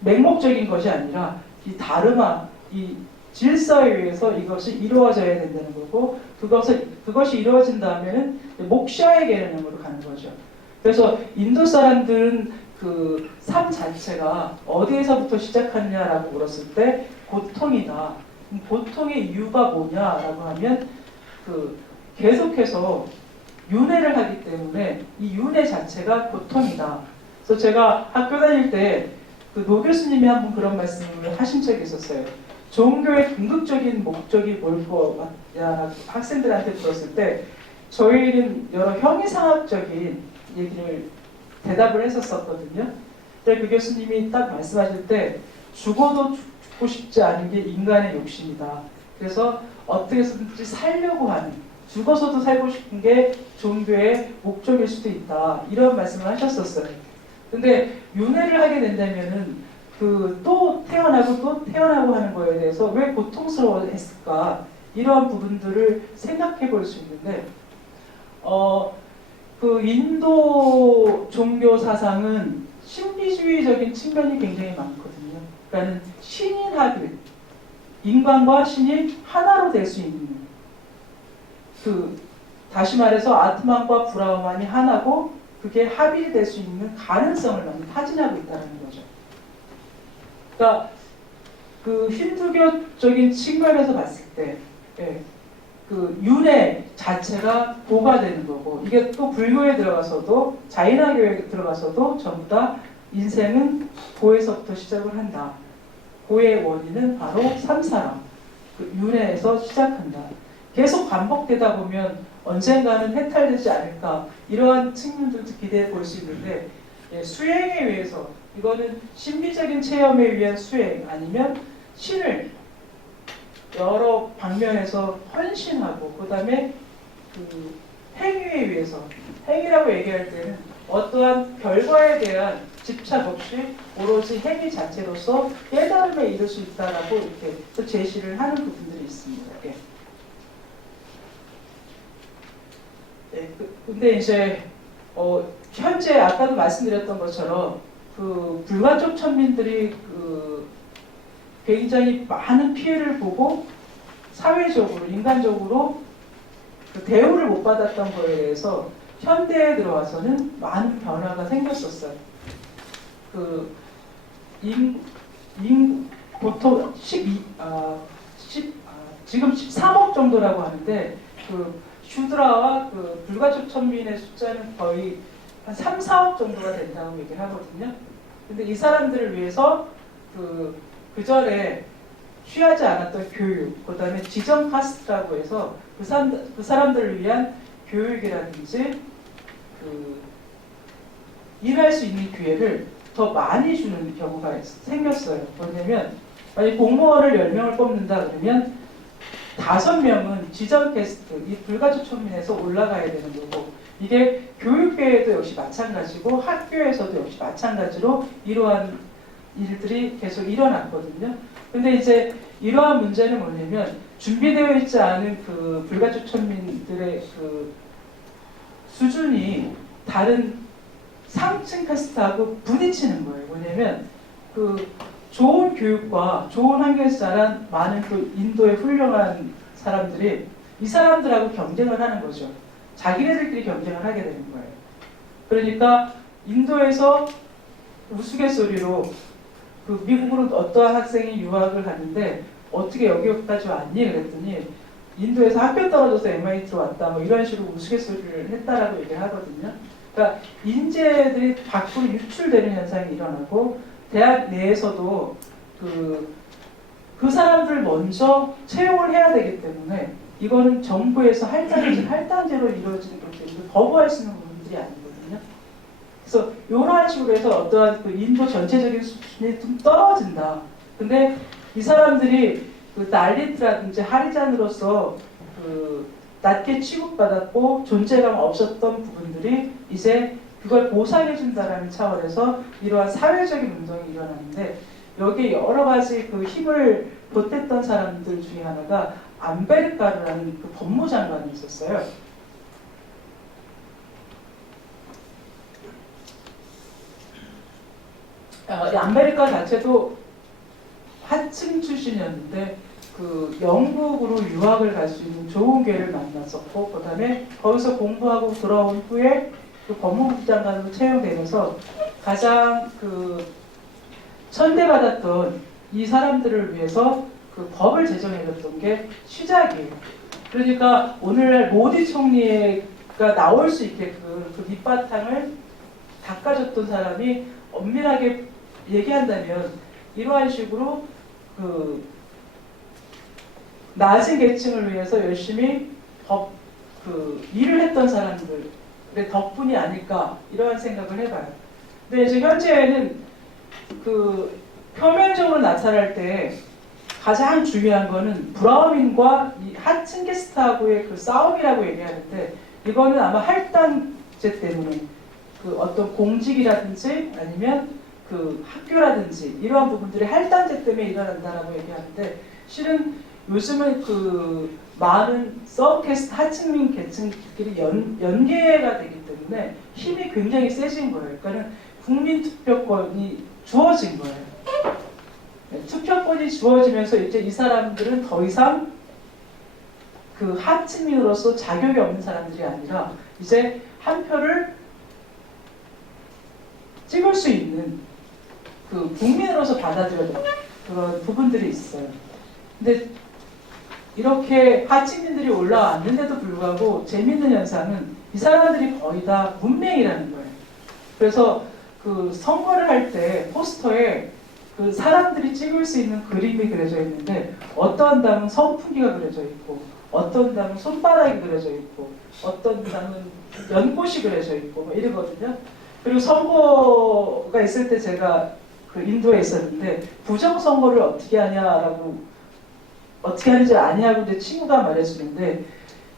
맹목적인 것이 아니라 이 다르마, 이 질서에 의해서 이것이 이루어져야 된다는 거고 그것이 이루어진다면은 목샤의 개념으로 가는 거죠. 그래서 인도 사람들은 그 삶 자체가 어디에서부터 시작하느냐라고 물었을 때 고통이다. 고통의 이유가 뭐냐라고 하면 그 계속해서 윤회를 하기 때문에 이 윤회 자체가 고통이다. 그래서 제가 학교 다닐 때 그 노 교수님이 한 번 그런 말씀을 하신 적이 있었어요. 종교의 궁극적인 목적이 뭘 거 같냐 학생들한테 물었을 때 저희는 여러 형이상학적인 얘기를 대답을 했었거든요. 근데 그 교수님이 딱 말씀하실 때 죽어도 죽고 싶지 않은 게 인간의 욕심이다. 그래서 어떻게 해서든지 살려고 하는 죽어서도 살고 싶은 게 종교의 목적일 수도 있다. 이런 말씀을 하셨었어요. 근데 윤회를 하게 된다면은 그 또 태어나고 하는 거에 대해서 왜 고통스러워했을까 이러한 부분들을 생각해 볼 수 있는데 그 인도 종교 사상은 신비주의적인 측면이 굉장히 많거든요. 그러니까 신인합일 인간과 신이 하나로 될 수 있는 그 다시 말해서 아트만과 브라흐만이 하나고 그게 합일이 될 수 있는 가능성을 많이 타진하고 있다는 거죠. 그러니까 그 힌두교적인 측면에서 봤을 때, 그 윤회 자체가 보가 되는 거고, 이게 또 불교에 들어가서도 자인화교에 들어가서도 전부 다 인생은 보에서부터 시작을 한다. 보의 원인은 바로 삼사람, 그 윤회에서 시작한다. 계속 반복되다 보면 언젠가는 해탈되지 않을까 이러한 측면들도 기대해 볼 수 있는데 수행에 의해서 이거는 신비적인 체험에 위한 수행 아니면 신을 여러 방면에서 헌신하고 그 다음에 그 행위에 의해서 행위라고 얘기할 때는 어떠한 결과에 대한 집착 없이 오로지 행위 자체로서 깨달음에 이를 수 있다라고 이렇게 또 제시를 하는 부분들이 있습니다. 예. 네, 근데 이제 현재 아까도 말씀드렸던 것처럼 그 불가촉 천민들이 그 굉장히 많은 피해를 보고 사회적으로 인간적으로 그 대우를 못 받았던 거에 대해서 현대에 들어와서는 많은 변화가 생겼었어요. 보통 지금 13억 정도라고 하는데 그 슈드라와 그 불가촉 천민의 숫자는 거의 한 3, 4억 정도가 된다고 얘기를 하거든요. 근데 이 사람들을 위해서 그 전에 취하지 않았던 교육, 그 다음에 지정 카스트라고 해서 그 사람들을 위한 교육이라든지 일할 수 있는 기회를 더 많이 주는 경우가 생겼어요. 뭐냐면 만약 공무원을 10명을 뽑는다 그러면 5명은 지정 캐스트, 이 불가촉 천민에서 올라가야 되는 거고, 이게 교육계에도 역시 마찬가지고 학교에서도 역시 마찬가지로 이러한 일들이 계속 일어났거든요. 근데 이제 이러한 문제는 뭐냐면 준비되어 있지 않은 그 불가촉 천민들의 그 수준이 다른 상층 캐스트하고 부딪히는 거예요. 뭐냐면 그 좋은 교육과 좋은 환경에서 자란 많은 그 인도의 훌륭한 사람들이 이 사람들하고 경쟁을 하는 거죠. 자기네들끼리 경쟁을 하게 되는 거예요. 그러니까 인도에서 우스갯소리로 그 미국으로 어떠한 학생이 유학을 갔는데 어떻게 여기까지 왔니? 그랬더니 인도에서 학교 떨어져서 MIT로 왔다 뭐 이런 식으로 우스갯소리를 했다라고 얘기를 하거든요. 그러니까 인재들이 밖으로 유출되는 현상이 일어나고 대학 내에서도 그 사람들 먼저 채용을 해야 되기 때문에 이거는 정부에서 할당제로 이루어지는 거기 때문에 거부할 수 있는 부분들이 아니거든요. 그래서 이런 식으로 해서 어떠한 그 인도 전체적인 수준이 좀 떨어진다. 근데 이 사람들이 그 달리트라든지 하리잔으로서 그 낮게 취급받았고 존재감 없었던 부분들이 이제 그걸 보상해준다라는 차원에서 이러한 사회적인 운동이 일어났는데 여기에 여러 가지 그 힘을 보탰던 사람들 중에 하나가 암베르카르라는 그 법무장관이 있었어요. 암베르카 자체도 하층 출신이었는데 그 영국으로 유학을 갈 수 있는 좋은 기회를 만났었고 그 다음에 거기서 공부하고 돌아온 후에 그 법무부 장관으로 채용되면서 가장 그 천대받았던 이 사람들을 위해서 그 법을 제정해줬던 게 시작이에요. 그러니까 오늘날 모디 총리가 나올 수 있게끔 그 밑바탕을 닦아줬던 사람이 엄밀하게 얘기한다면 이러한 식으로 그 낮은 계층을 위해서 열심히 일을 했던 사람들의 덕분이 아닐까 이러한 생각을 해봐요. 근데 이제 현재는 그 표면적으로 나타날 때 가장 중요한 거는 브라우민과 이 하층 캐스트하고의 그 싸움이라고 얘기하는데 이거는 아마 할당제 때문에 그 어떤 공직이라든지 아니면 그 학교라든지 이러한 부분들이 할당제 때문에 일어난다라고 얘기하는데 실은 요즘은 그 많은 서브캐스트 하층민 계층끼리 연계가 되기 때문에 힘이 굉장히 세진 거예요. 그러니까 국민투표권이 주어진 거예요. 투표권이 주어지면서 이제 이 사람들은 더 이상 그 하층민으로서 자격이 없는 사람들이 아니라 이제 한 표를 찍을 수 있는 그 국민으로서 받아들여야 되는 그런 부분들이 있어요. 근데 이렇게 하층민들이 올라왔는데도 불구하고 재밌는 현상은 이 사람들이 거의 다 문맹이라는 거예요. 그래서 그 선거를 할 때 포스터에 그 사람들이 찍을 수 있는 그림이 그려져 있는데 어떤 당은 선풍기가 그려져 있고 어떤 당은 손바닥이 그려져 있고 어떤 당은 연꽃이 그려져 있고 뭐 이러거든요. 그리고 선거가 있을 때 제가 그 인도에 있었는데 부정선거를 어떻게 하는지 아냐고 이제 친구가 말해주는데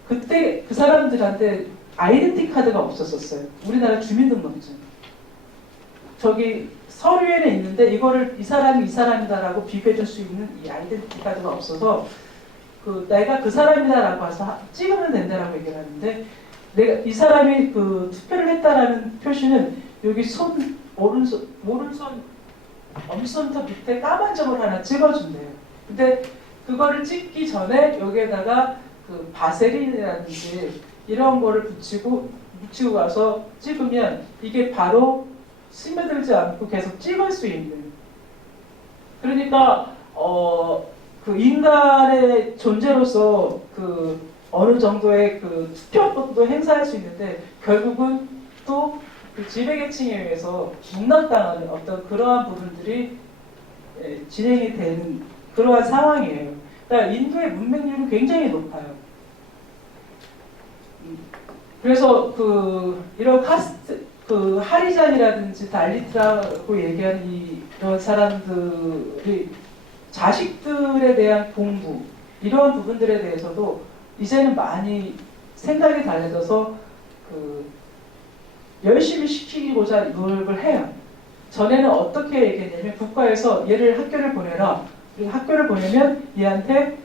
그때 그 사람들한테 아이덴티 카드가 없었어요. 우리나라 주민등록증. 저기 서류에는 있는데 이거를 이 사람이 이 사람이다라고 비교해줄 수 있는 이 아이덴티 카드가 없어서 내가 그 사람이다라고 해서 찍으면 된다라고 얘기를 하는데 내가 이 사람이 그 투표를 했다라는 표시는 여기 오른손 엄지손톱 밑에 까만 점을 하나 찍어준대요. 근데 그거를 찍기 전에 여기에다가 그 바세린이라든지 이런 거를 붙이고 가서 찍으면 이게 바로 스며들지 않고 계속 찍을 수 있는. 그러니까 그 인간의 존재로서 그 어느 정도의 그 투표권도 행사할 수 있는데 결국은 또 그 지배계층에 의해서 농락당하는 어떤 그러한 부분들이 진행이 되는 그러한 상황이에요. 그러니까 인도의 문맹률은 굉장히 높아요. 그래서 그 이런 카스트 그 하리잔이라든지 달리트라고 얘기하는 이런 사람들이 자식들에 대한 공부 이러한 부분들에 대해서도 이제는 많이 생각이 달라져서 그 열심히 시키고자 노력을 해요. 전에는 어떻게 얘기했냐면 국가에서 얘를 학교를 보내라. 그리고 학교를 보내면 얘한테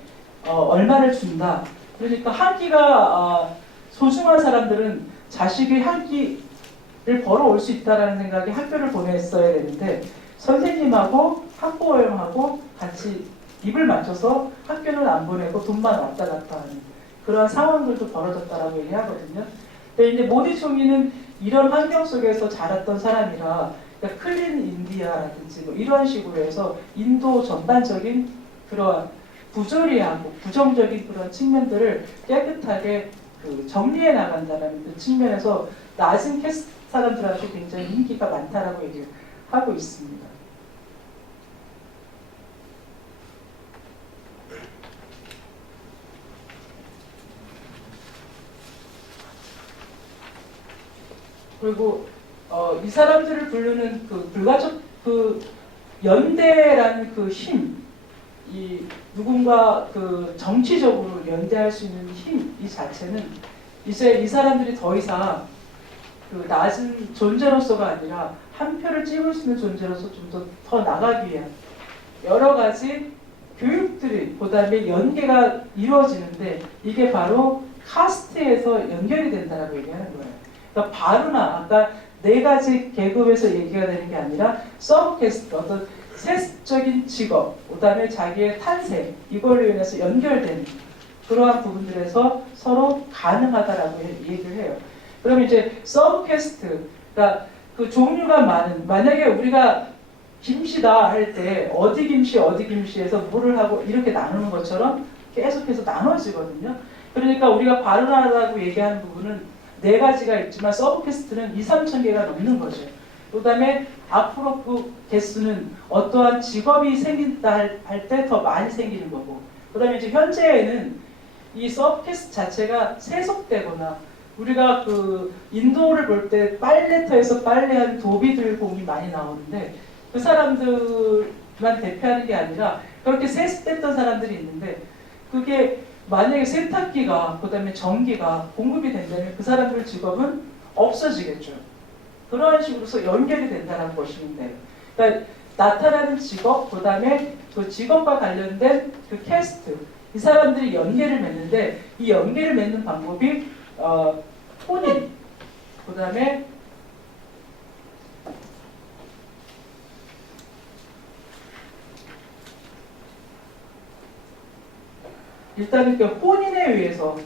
얼마를 준다. 그러니까 한 끼가 소중한 사람들은 자식이 한 끼를 벌어올 수 있다는 생각에 학교를 보냈어야 되는데 선생님하고 학부모형하고 같이 입을 맞춰서 학교는 안 보내고 돈만 왔다 갔다 하는 그런 상황들도 벌어졌다라고 얘기하거든요. 근데 이제 모디 총리는 이런 환경 속에서 자랐던 사람이라 그러니까 클린 인디아라든지 뭐 이런 식으로 해서 인도 전반적인 그런 부조리하고 부정적인 그런 측면들을 깨끗하게 그 정리해 나간다는 그 측면에서 낮은 캐스트 사람들한테 굉장히 인기가 많다라고 얘기를 하고 있습니다. 그리고 이 사람들을 부르는 그 불가적 그 연대라는 그 힘, 이 누군가 그 정치적으로 연대할 수 있는 힘 이 자체는 이제 이 사람들이 더 이상 그 낮은 존재로서가 아니라 한 표를 찍을 수 있는 존재로서 좀 더 나가기 위한 여러 가지 교육들이 그다음에 연계가 이루어지는데 이게 바로 카스트에서 연결이 된다라고 얘기하는 거예요. 그러니까 바로나 아까 네 가지 계급에서 얘기가 되는 게 아니라 서브캐스트 어떤 세습적인 직업, 그다음에 자기의 탄생 이걸로 인해서 연결되는 그러한 부분들에서 서로 가능하다라고 얘기를 해요. 그럼 이제 서브캐스트, 그러니까 그 종류가 많은 만약에 우리가 김씨다 할 때 어디 김씨 어디 김씨에서 뭐를 하고 이렇게 나누는 것처럼 계속해서 나눠지거든요. 그러니까 우리가 바르나라고 얘기하는 부분은 네 가지가 있지만 서브캐스트는 2, 3천 개가 넘는 거죠. 그 다음에 앞으로 그 개수는 어떠한 직업이 생긴다 할 때 더 많이 생기는 거고 그 다음에 이제 현재에는 이 서브캐스트 자체가 세속되거나 우리가 그 인도를 볼 때 빨래터에서 빨래한 도비들공이 많이 나오는데 그 사람들만 대표하는 게 아니라 그렇게 세습됐던 사람들이 있는데 그게 만약에 세탁기가 그다음에 전기가 공급이 된다면 그 사람들 직업은 없어지겠죠. 그런 식으로서 연결이 된다는 것이면 돼요. 그러니까 나타나는 직업, 그다음에 그 직업과 관련된 그 캐스트 이 사람들이 연계를 맺는데 이 연계를 맺는 방법이 혼인, 그다음에 일단은 그 혼인에 의해서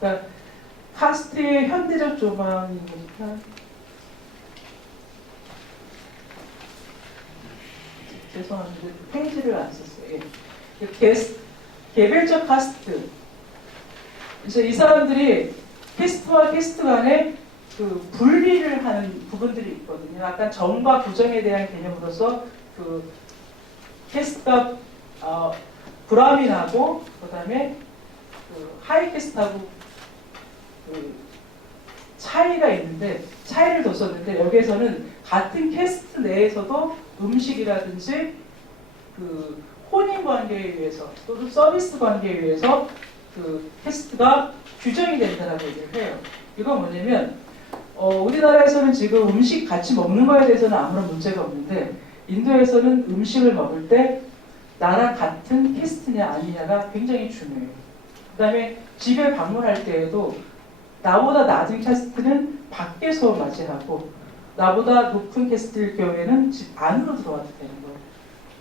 그러니까 카스트의 현대적 조망이니까 죄송한데 페이지를 안 썼어요. 예. 개별적 카스트 이제 이 사람들이 캐스트와 캐스트 간에 그 분리를 하는 부분들이 있거든요. 약간 정과 부정에 대한 개념으로서 그 캐스트가 브라민하고 그다음에 그 하이 캐스트하고 그 차이가 있는데 차이를 뒀었는데 여기에서는 같은 캐스트 내에서도 음식이라든지 그 혼인 관계에 의해서 또는 서비스 관계에 의해서 그 캐스트가 규정이 된다라고 얘기를 해요. 이건 뭐냐면 우리나라에서는 지금 음식 같이 먹는 거에 대해서는 아무런 문제가 없는데 인도에서는 음식을 먹을 때 나랑 같은 캐스트냐 아니냐가 굉장히 중요해요. 그 다음에 집에 방문할 때에도 나보다 낮은 캐스트는 밖에서 맞이하고 나보다 높은 캐스트일 경우에는 집 안으로 들어와도 되는 거예요.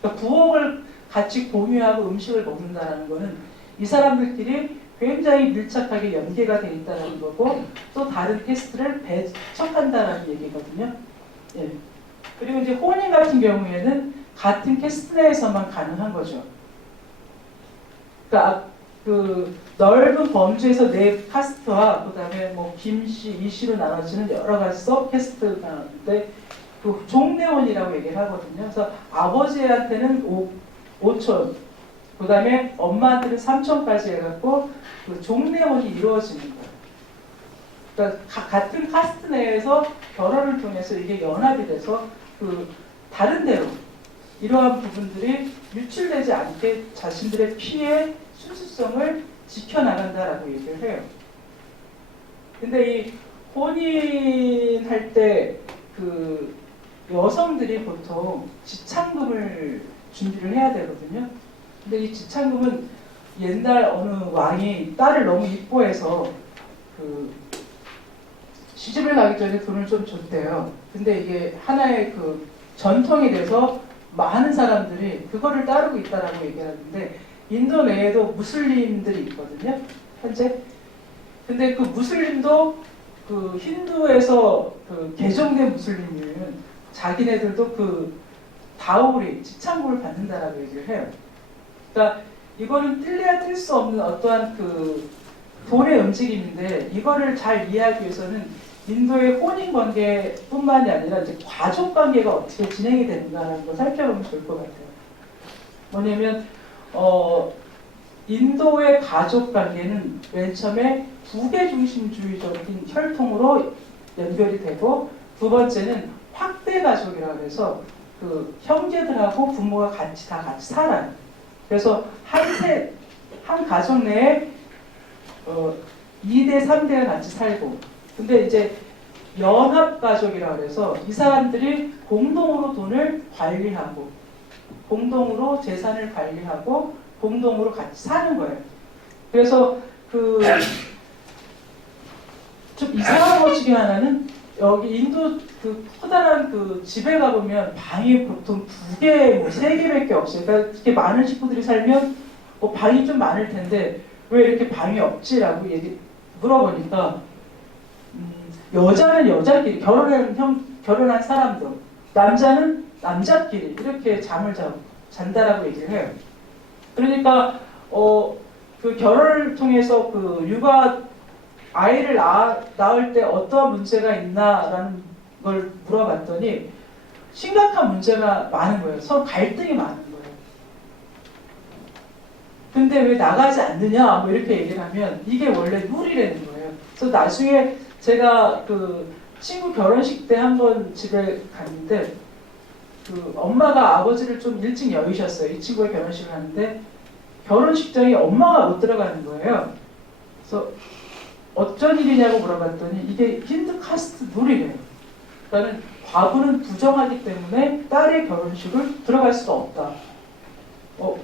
그러니까 부엌을 같이 공유하고 음식을 먹는다는 거는 이 사람들끼리 굉장히 밀착하게 연계가 되어 있다는 거고 또 다른 캐스트를 배척한다는 얘기거든요. 예. 그리고 이제 혼인 같은 경우에는 같은 캐스트 내에서만 가능한 거죠. 그러니까 그 넓은 범주에서 네 카스트와 그다음에 뭐 김씨, 이씨로 나눠지는 여러 가지 서 캐스트가 나오는데 그 종내혼이라고 얘기를 하거든요. 그래서 아버지한테는 5촌, 그다음에 엄마한테는 3촌까지 해갖고 그 종내혼이 이루어지는 거예요. 그러니까 같은 카스트 내에서 결혼을 통해서 이게 연합이 돼서 그 다른 데로 이러한 부분들이 유출되지 않게 자신들의 피의 순수성을 지켜나간다라고 얘기를 해요. 근데 이 혼인할 때 그 여성들이 보통 지창금을 준비를 해야 되거든요. 근데 이 지창금은 옛날 어느 왕이 딸을 너무 이뻐해서 그 시집을 가기 전에 돈을 좀 줬대요. 근데 이게 하나의 그 전통이 돼서 많은 사람들이 그거를 따르고 있다라고 얘기하는데 인도 내에도 무슬림들이 있거든요. 현재. 근데 그 무슬림도 그 힌두에서 그 개종된 무슬림은 자기네들도 그 다우리, 지창금을 받는다라고 얘기를 해요. 그러니까 이거는 뜰래야 뜰 수 없는 어떠한 그 돈의 움직임인데 이거를 잘 이해하기 위해서는 인도의 혼인 관계뿐만이 아니라 이제 가족 관계가 어떻게 진행이 되는가라는 걸 살펴보면 좋을 것 같아요. 뭐냐면 인도의 가족 관계는 맨 처음에 부계 중심주의적인 혈통으로 연결이 되고 두 번째는 확대 가족이라고 해서 그 형제들하고 부모가 같이 다 같이 살아요. 그래서 한 가족 내에 2대, 3대가 같이 살고 근데 이제 연합가족이라고 해서 이 사람들이 공동으로 돈을 관리하고 공동으로 재산을 관리하고 공동으로 같이 사는 거예요. 그래서 그 좀 이상한 것 중에 하나는 여기 인도 그 커다란 그 집에 가보면 방이 보통 2개, 뭐 3개밖에 없어요. 그러니까 이렇게 많은 식구들이 살면 뭐 방이 좀 많을 텐데 왜 이렇게 방이 없지라고 물어보니까 여자는 여자끼리 결혼한 사람들, 남자는 남자끼리 이렇게 잠을 잔다라고 얘기를 해요. 그러니까 그 결혼을 통해서 그 아이를 낳을 때 어떠한 문제가 있나라는 걸 물어봤더니 심각한 문제가 많은 거예요. 서로 갈등이 많은 거예요. 근데 왜 나가지 않느냐 뭐 이렇게 얘기를 하면 이게 원래 룰이라는 거예요. 그래서 나중에 제가 그 친구 결혼식 때 한번 집에 갔는데 그 엄마가 아버지를 좀 일찍 여의셨어요. 이 친구의 결혼식을 하는데 결혼식장에 엄마가 못 들어가는 거예요. 그래서 어쩐 일이냐고 물어봤더니 이게 힌두 카스트 룰이래요. 그러니까 과부는 부정하기 때문에 딸의 결혼식을 들어갈 수가 없다.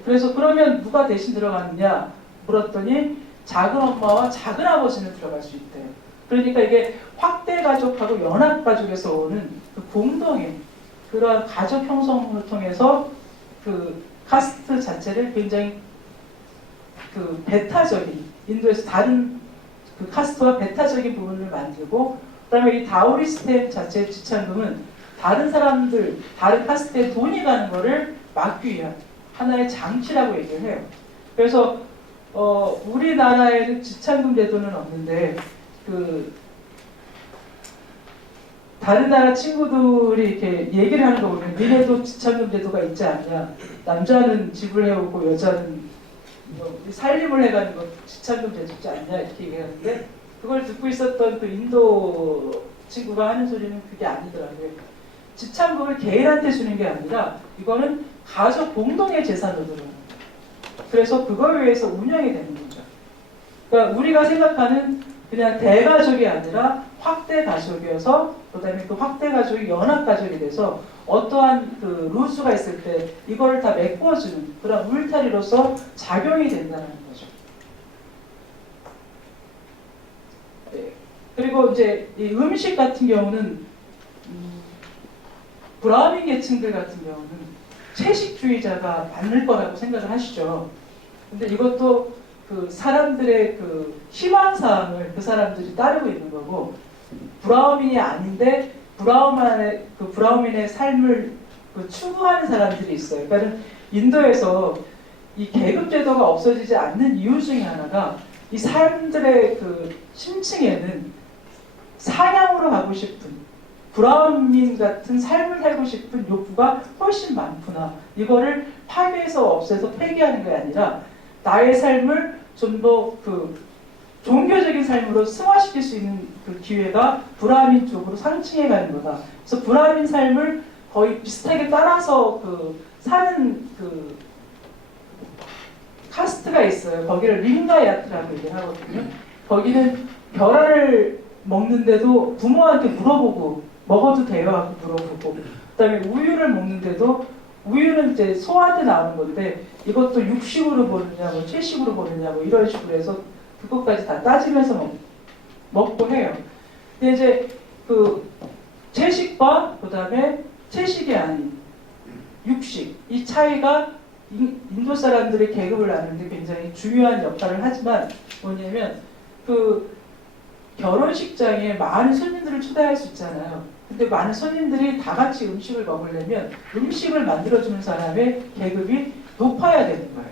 그래서 그러면 누가 대신 들어가느냐 물었더니 작은 엄마와 작은 아버지는 들어갈 수 있대요. 그러니까 이게 확대 가족하고 연합 가족에서 오는 그 공동의 그러한 가족 형성을 통해서 그 카스트 자체를 굉장히 그 배타적인 인도에서 다른 그 카스트와 배타적인 부분을 만들고 그다음에 이 다우리 시스템 자체의 지참금은 다른 사람들, 다른 카스트에 돈이 가는 거를 막기 위한 하나의 장치라고 얘기를 해요. 그래서 우리나라에는 지참금 제도는 없는데 그 다른 나라 친구들이 이렇게 얘기를 하는 거 보면 니네도 지참금 제도가 있지 않냐. 남자는 집을 해오고 여자는 살림을 해가는 거 지참금 제도 있지 않냐 이렇게 얘기하는데 그걸 듣고 있었던 그 인도 친구가 하는 소리는 그게 아니더라고요. 지참금을 개인한테 주는 게 아니라 이거는 가족 공동의 재산으로 들어가는 거예요. 그래서 그걸 위해서 운영이 되는 거죠. 그러니까 우리가 생각하는 그냥 대가족이 아니라 확대 가족이어서 그다음에 그 확대 가족이 연합 가족이 돼서 어떠한 그 루수가 있을 때 이거를 다 메꿔주는 그런 울타리로서 작용이 된다는 거죠. 네. 그리고 이제 이 음식 같은 경우는 브라민 계층들 같은 경우는 채식주의자가 많을 거라고 생각을 하시죠. 근데 이것도 그 사람들의 그 희망사항을 그 사람들이 따르고 있는 거고 브라민이 아닌데 브라우민의 삶을 추구하는 사람들이 있어요. 그러니까 인도에서 이 계급 제도가 없어지지 않는 이유 중에 하나가 이 사람들의 그 심층에는 사냥으로 가고 싶은 브라우민 같은 삶을 살고 싶은 욕구가 훨씬 많구나. 이거를 파괴해서 없애서 폐기하는 게 아니라 나의 삶을 좀 더 그 종교적인 삶으로 승화시킬 수 있는 그 기회가 브라민 쪽으로 상층해 가는 거다. 그래서 브라민 삶을 거의 비슷하게 따라서 그 사는 그 카스트가 있어요. 거기를 링가야트라고 얘기를 하거든요. 거기는 벼라를 먹는데도 부모한테 물어보고 먹어도 돼요 하고 물어보고, 그다음에 우유를 먹는데도 우유는 이제 소한테 나오는 건데 이것도 육식으로 보느냐 뭐 채식으로 보느냐 뭐 이런 식으로 해서 그것까지 다 따지면서 먹고 해요. 근데 이제 그 채식과 그다음에 채식이 아닌 육식, 이 차이가 인도 사람들의 계급을 나누는데 굉장히 중요한 역할을 하지만 뭐냐면 그 결혼식장에 많은 손님들을 초대할 수 있잖아요. 근데 많은 손님들이 다 같이 음식을 먹으려면 음식을 만들어주는 사람의 계급이 높아야 되는 거예요.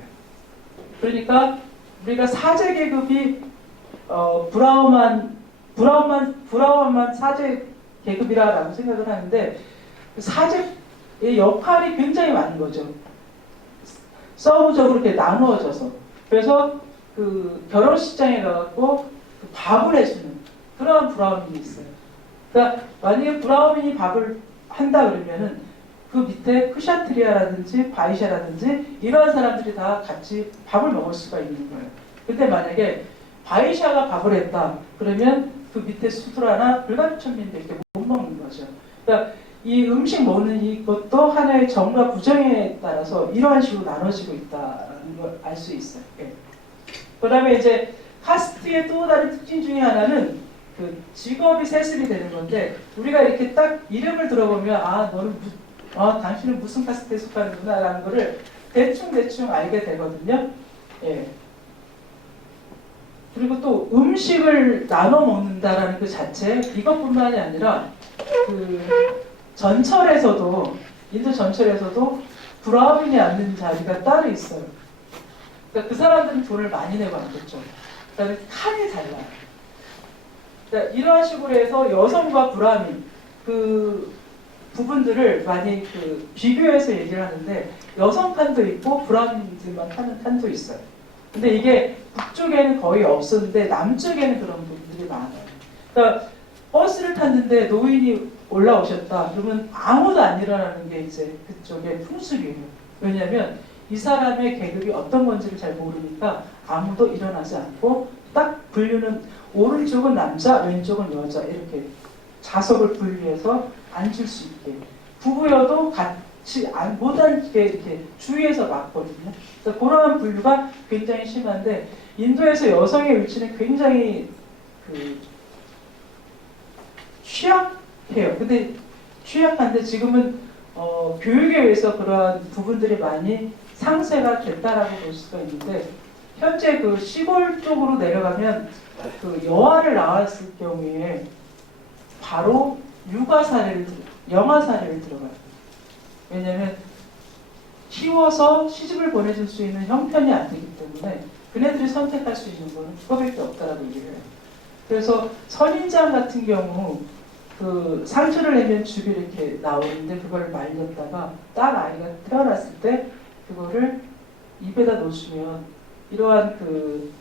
그러니까 우리가 사제 계급이 브라움만 사제 계급이라고 생각을 하는데 사제의 역할이 굉장히 많은 거죠. 서브적으로 이렇게 나누어져서. 그래서 그 결혼식장에 가갖고 그 밥을 해주는 그런 브라우민이 있어요. 그러니까 만약에 브라우민이 밥을 한다 그러면은 그 밑에 크샤트리아라든지 바이샤라든지 이런 사람들이 다 같이 밥을 먹을 수가 있는 거예요. 근데 만약에 바이샤가 밥을 했다 그러면 그 밑에 수드라나 불가피천민들이 못 먹는 거죠. 그러니까 이 음식 먹는 이것도 하나의 정과 부정에 따라서 이러한 식으로 나눠지고 있다는 걸 알 수 있어요. 예. 그 다음에 이제 카스트의 또 다른 특징 중에 하나는 그 직업이 세습이 되는 건데, 우리가 이렇게 딱 이름을 들어보면 당신은 무슨 카스트에 속하는구나 라는 거를 대충 알게 되거든요. 예. 그리고 또 음식을 나눠 먹는다라는 그 자체, 이것뿐만이 아니라 그 전철에서도, 인도 전철에서도 브라우민이 앉는 자리가 따로 있어요. 그러니까 그 사람들은 돈을 많이 내고 앉겠죠. 그러니까 칸이 달라요. 그러니까 이러한 식으로 해서 여성과 브라민 그 부분들을 많이 그 비교해서 얘기를 하는데, 여성 칸도 있고 브라민들만 타는 칸도 있어요. 근데 이게 북쪽에는 거의 없었는데 남쪽에는 그런 부분들이 많아요. 그러니까 버스를 탔는데 노인이 올라오셨다 그러면 아무도 안 일어나는 게 이제 그쪽의 풍습이에요. 왜냐하면 이 사람의 계급이 어떤 건지를 잘 모르니까 아무도 일어나지 않고 딱 분류는 오른쪽은 남자, 왼쪽은 여자 이렇게 좌석을 분리해서 앉을 수 있게, 부부여도 같이 못 앉게 이렇게 주위에서 막거든요. 그래서 그러한 분류가 굉장히 심한데, 인도에서 여성의 위치는 굉장히 그 취약해요. 근데 취약한데 지금은 교육에 의해서 그러한 부분들이 많이 상쇄가 됐다라고 볼 수가 있는데, 현재 그 시골 쪽으로 내려가면 그 여아를 낳았을 경우에 바로 영아 사례를 들어가요. 왜냐하면 키워서 시집을 보내줄 수 있는 형편이 안 되기 때문에 그네들이 선택할 수 있는 거는 그거밖에 없다라고 얘기를 해요. 그래서 선인장 같은 경우 그 상처를 내면 즙이 이렇게 나오는데, 그걸 말렸다가 딸 아이가 태어났을 때 그거를 입에다 놓으시면 이러한 그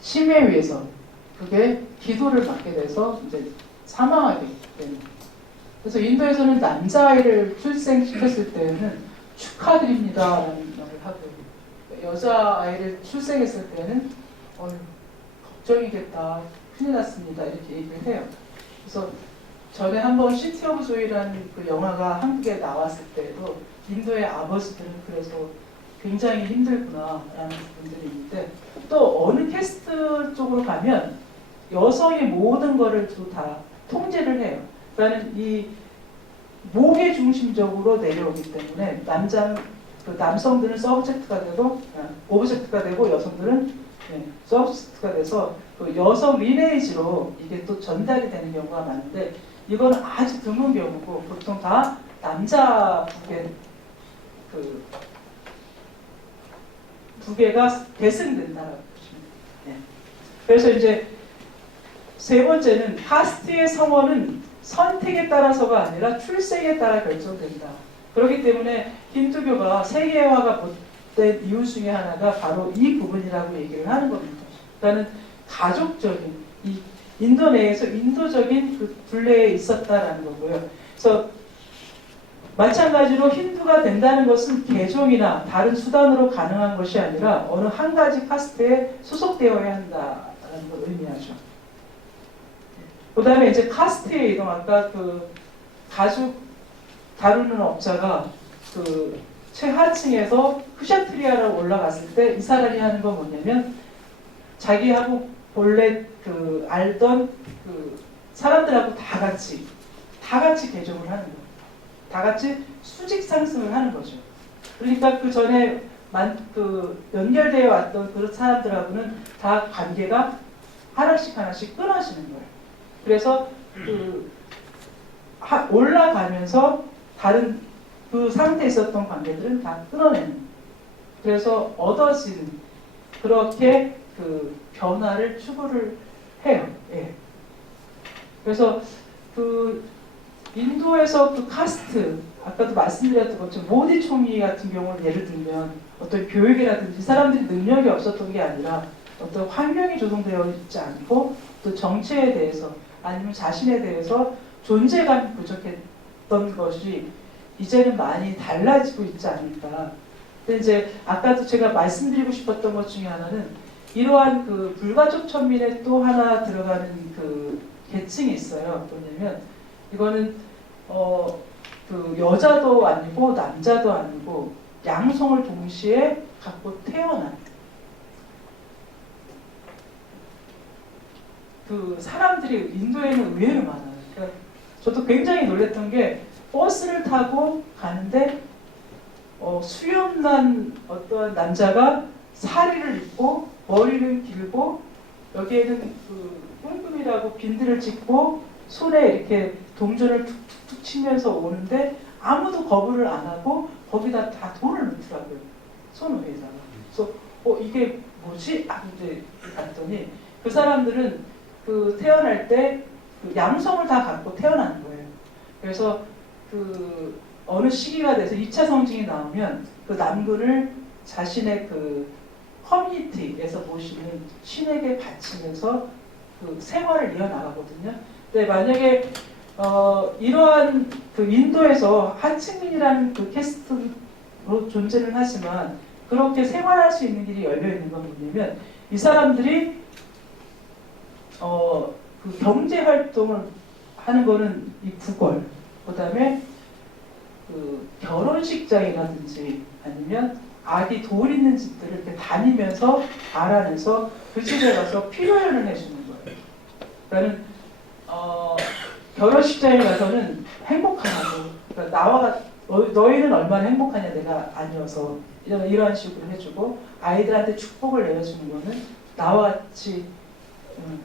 심에 의해서 그게 기도를 받게 돼서 이제 사망하게 되는. 그래서 인도에서는 남자아이를 출생시켰을 때는 축하드립니다라는 말을 하고, 여자아이를 출생했을 때는 걱정이겠다, 큰일 났습니다 이렇게 얘기를 해요. 그래서 전에 한번 시티 오브 조이라는 그 영화가 한국에 나왔을 때도 인도의 아버지들은 그래서 굉장히 힘들구나라는 부분들이 있는데, 또 어느 캐스트 쪽으로 가면 여성의 모든 거를 다 통제를 해요. 그러니까 이 목의 중심적으로 내려오기 때문에 남성들은 서브젝트가 되고 오브젝트가 되고, 여성들은 서브젝트가 돼서 그 여성 리네이지로 이게 또 전달이 되는 경우가 많은데, 이거는 아주 드문 경우고 보통 다 남자 그 부계가 계승된다라고 보시면 돼요. 네. 그래서 이제 세 번째는 카스트의 성원은 선택에 따라서가 아니라 출생에 따라 결정된다. 그렇기 때문에 힌두교가 세계화가 못된 이유 중에 하나가 바로 이 부분이라고 얘기를 하는 겁니다. 그러니까 가족적인 이 인도 내에서 인도적인 그 분례에 있었다라는 거고요. 그래서 마찬가지로 힌두가 된다는 것은 계종이나 다른 수단으로 가능한 것이 아니라 어느 한 가지 카스트에 소속되어야 한다라는 걸 의미하죠. 그 다음에 이제 카스트의 이동, 아까 그 가죽 다루는 업자가 그 최하층에서 크샤트리아로 올라갔을 때 이 사람이 하는 건 뭐냐면 자기하고 본래 그 알던 그 사람들하고 다 같이 개종을 하는 거예요. 다 같이 수직 상승을 하는 거죠. 그러니까 그 전에 그 연결되어 왔던 그 사람들하고는 다 관계가 하나씩 끊어지는 거예요. 그래서 그 올라가면서 다른 그 상태에 있었던 관계들은 다 끊어내는. 그래서 얻어지는 그렇게 그 변화를 추구를 해요. 예. 그래서 그 인도에서 그 카스트, 아까도 말씀드렸던 것처럼 모디 총리 같은 경우는 예를 들면 어떤 교육이라든지 사람들이 능력이 없었던 게 아니라 어떤 환경이 조성되어 있지 않고 또 정체에 대해서 아니면 자신에 대해서 존재감이 부족했던 것이 이제는 많이 달라지고 있지 않을까. 근데 이제 아까도 제가 말씀드리고 싶었던 것 중에 하나는 이러한 그 불가족 천민에 또 하나 들어가는 그 계층이 있어요. 뭐냐면 이거는 그 여자도 아니고 남자도 아니고 양성을 동시에 갖고 태어난 그 사람들이 인도에는 의외로 많아요. 그러니까 저도 굉장히 놀랐던 게 버스를 타고 가는데 수염난 어떤 남자가 사리를 입고 머리는 길고 여기에는 그 꿍꿍이라고 빈들을 찍고 손에 이렇게 동전을 툭툭툭 치면서 오는데 아무도 거부를 안 하고 거기다 다 돈을 넣더라고요. 손 위에다가. 그래서 이게 뭐지? 이제 봤더니 그 사람들은 그 태어날 때 그 양성을 다 갖고 태어난 거예요. 그래서 그 어느 시기가 돼서 2차 성징이 나오면 그 남군을 자신의 그 커뮤니티에서 모시는 신에게 바치면서 그 생활을 이어나가거든요. 근데 만약에 이러한 그 인도에서 하층민이라는 그 캐스트로 존재를 하지만 그렇게 생활할 수 있는 길이 열려 있는 건 뭐냐면 이 사람들이 그 경제 활동을 하는 거는 이 구걸, 그다음에 그 결혼식장이라든지 아니면 아기 돌 있는 집들을 이렇게 다니면서 알아내서 그 집에 가서 피로연을 해주는 거예요. 그러니까 결혼식장에 가서는 행복하다고. 그러니까 너희는 얼마나 행복하냐 내가 아니어서 이런 식으로 해주고 아이들한테 축복을 내려주는 거는 나와 같이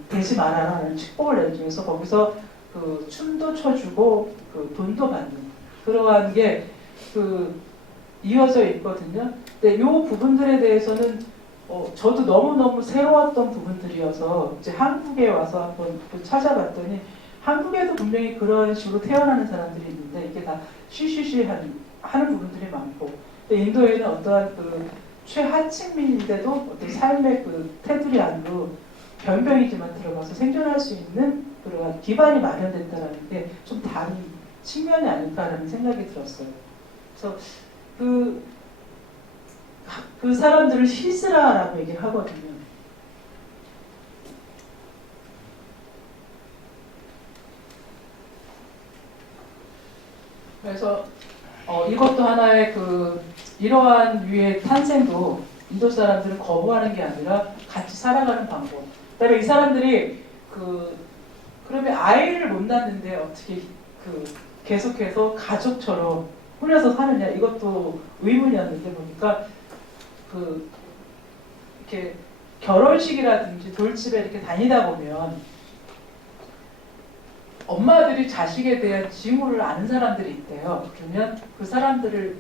되지 말아라는 축복을 내려주면서 거기서 그 춤도 춰주고 그 돈도 받는 그러한 게 그 이어져 있거든요. 근데 이 부분들에 대해서는 저도 너무너무 새로웠던 부분들이어서 이제 한국에 와서 한번 찾아봤더니 한국에도 분명히 그런 식으로 태어나는 사람들이 있는데 이게 다 하는 부분들이 많고 근데 인도에는 어떠한 그 최하층민인데도 어떤 삶의 그 테두리 안으로 변병이지만 들어가서 생존할 수 있는 그런 기반이 마련됐다는 게 좀 다른 측면이 아닐까라는 생각이 들었어요. 그래서 그 사람들을 히스라라고 얘기를 하거든요. 그래서 이것도 하나의 이러한 유의 탄생도 인도 사람들을 거부하는 게 아니라 같이 살아가는 방법. 그다음에 이 사람들이 그러면 아이를 못 낳는데 어떻게 계속해서 가족처럼 꾸려서 사느냐 이것도 의문이었는데 보니까 이렇게 결혼식이라든지 돌집에 이렇게 다니다 보면 엄마들이 자식에 대한 징후를 아는 사람들이 있대요. 그러면 그 사람들을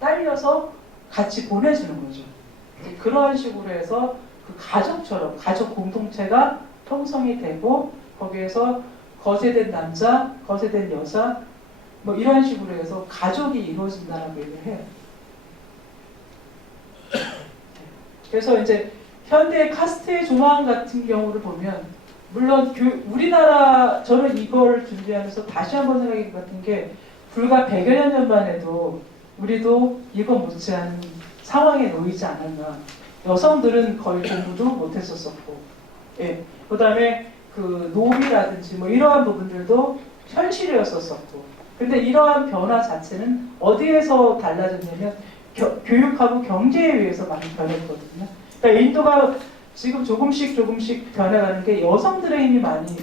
딸려서 같이 보내주는 거죠. 이제 그러한 식으로 해서 그 가족처럼 가족 공동체가 형성이 되고 거기에서 거세된 남자, 거세된 여자 뭐 이런 식으로 해서 가족이 이루어진다라고 얘기를 해요. 그래서 이제 현대 카스트의 조망 같은 경우를 보면 물론 우리나라 저는 이걸 준비하면서 다시 한번 생각해 봤던 게 불과 100여 년 전만 해도 우리도 이거 못지않은 상황에 놓이지 않았나. 여성들은 거의 공부도 못했었었고, 예. 그 다음에 그 노비라든지 뭐 이러한 부분들도 현실이었었었고. 근데 이러한 변화 자체는 어디에서 달라졌냐면 교육하고 경제에 의해서 많이 변했거든요. 그러니까 인도가 지금 조금씩 변해가는 게 여성들의 힘이 많이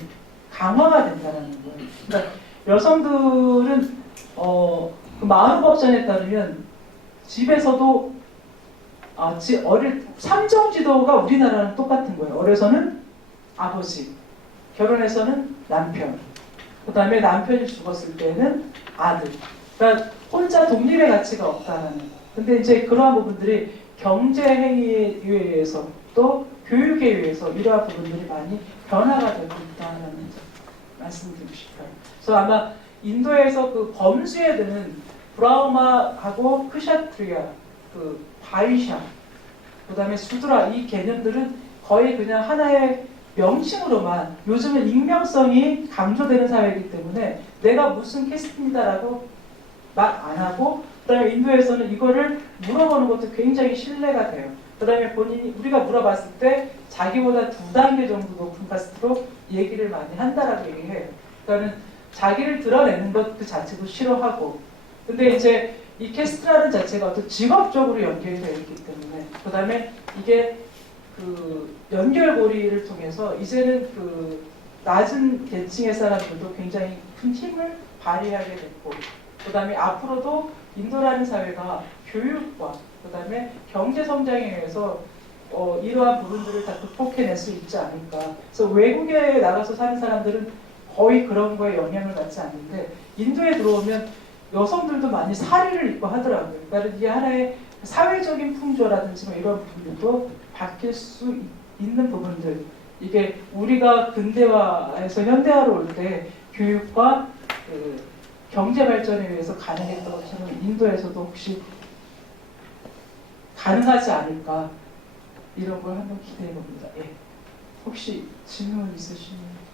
강화가 된다는 거예요. 그러니까 여성들은 그 마을법전에 따르면 집에서도 삼정지도가 우리나라랑 똑같은 거예요. 어려서는 아버지, 결혼해서는 남편, 그 다음에 남편이 죽었을 때는 아들. 그러니까 혼자 독립의 가치가 없다는. 근데 이제 그러한 부분들이 경제 행위에 의해서 또 교육에 의해서 이러한 부분들이 많이 변화가 되고 있다는 말씀드리고 싶어요. 그래서 아마 인도에서 그 범주에 드는 브라흐마하고 크샤트리아, 그 바이샤, 그 다음에 수드라 이 개념들은 거의 그냥 하나의 명칭으로만 요즘은 익명성이 강조되는 사회이기 때문에 내가 무슨 캐스트입니다라고 막 안 하고 그 다음에 인도에서는 이거를 물어보는 것도 굉장히 신뢰가 돼요. 그 다음에 본인이 우리가 물어봤을 때 자기보다 2단계 정도 높은 카스트로 얘기를 많이 한다라고 얘기해요. 그러니까 자기를 드러내는 것 그 자체도 싫어하고 근데 이제 이 캐스트라는 자체가 어떤 직업적으로 연결이 되어 있기 때문에 그 다음에 이게 그 연결고리를 통해서 이제는 그 낮은 계층의 사람들도 굉장히 큰 힘을 발휘하게 됐고 그 다음에 앞으로도 인도라는 사회가 교육과 그 다음에 경제 성장에 의해서 이러한 부분들을 다 극복해낼 수 있지 않을까. 그래서 외국에 나가서 사는 사람들은 거의 그런 거에 영향을 받지 않는데 인도에 들어오면 여성들도 많이 사리를 입고 하더라고요. 그러니까 이게 하나의 사회적인 풍조라든지 뭐 이런 부분들도 바뀔 수 있는 부분들. 이게 우리가 근대화에서 현대화로 올 때 교육과 그 경제 발전에 의해서 가능했던 것처럼 인도에서도 혹시 가능하지 않을까 이런 걸 한번 기대해 봅니다. 예. 혹시 질문 있으시면?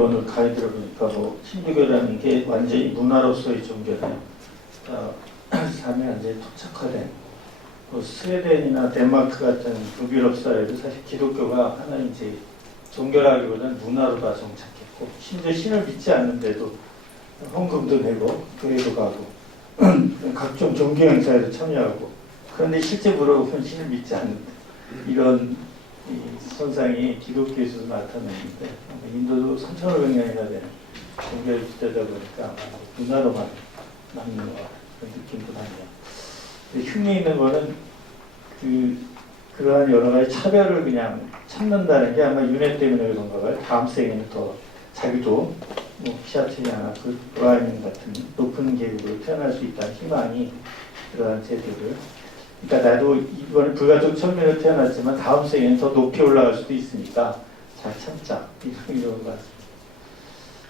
오늘 강의 들어보니까 뭐 힌두교라는 게 완전히 문화로서의 종교네요. 삶에 완전히 토착화된 뭐 스웨덴이나 덴마크 같은 북유럽 사회도 사실 기독교가 하나의 이제 종교라기보다는 문화로 다 정착했고 심지어 신을 믿지 않는데도 헌금도 내고 교회도 가고 각종 종교 행사에도 참여하고 그런데 실제 물어보면 신을 믿지 않는데 이런 이 선상이 기독교에서도 나타나는데 인도도 3,500년이나 되는 종교의 시대다 보니까 아마 문화로만 남는 것 같은 그런 느낌도 나네요. 흥미있는 거는 그러한 여러 가지 차별을 그냥 참는다는 게 아마 윤회 때문에 그런가 봐요. 다음 생에는 더 자기도 뭐 피아체리아나 그 브라이밍 같은 높은 계급으로 태어날 수 있다는 희망이 그러한 제도를 그러니까 나도 이번에 불가족 천민으로 태어났지만 다음 생에는 더 높이 올라갈 수도 있으니까 잘 참자 이런 것 같습니다.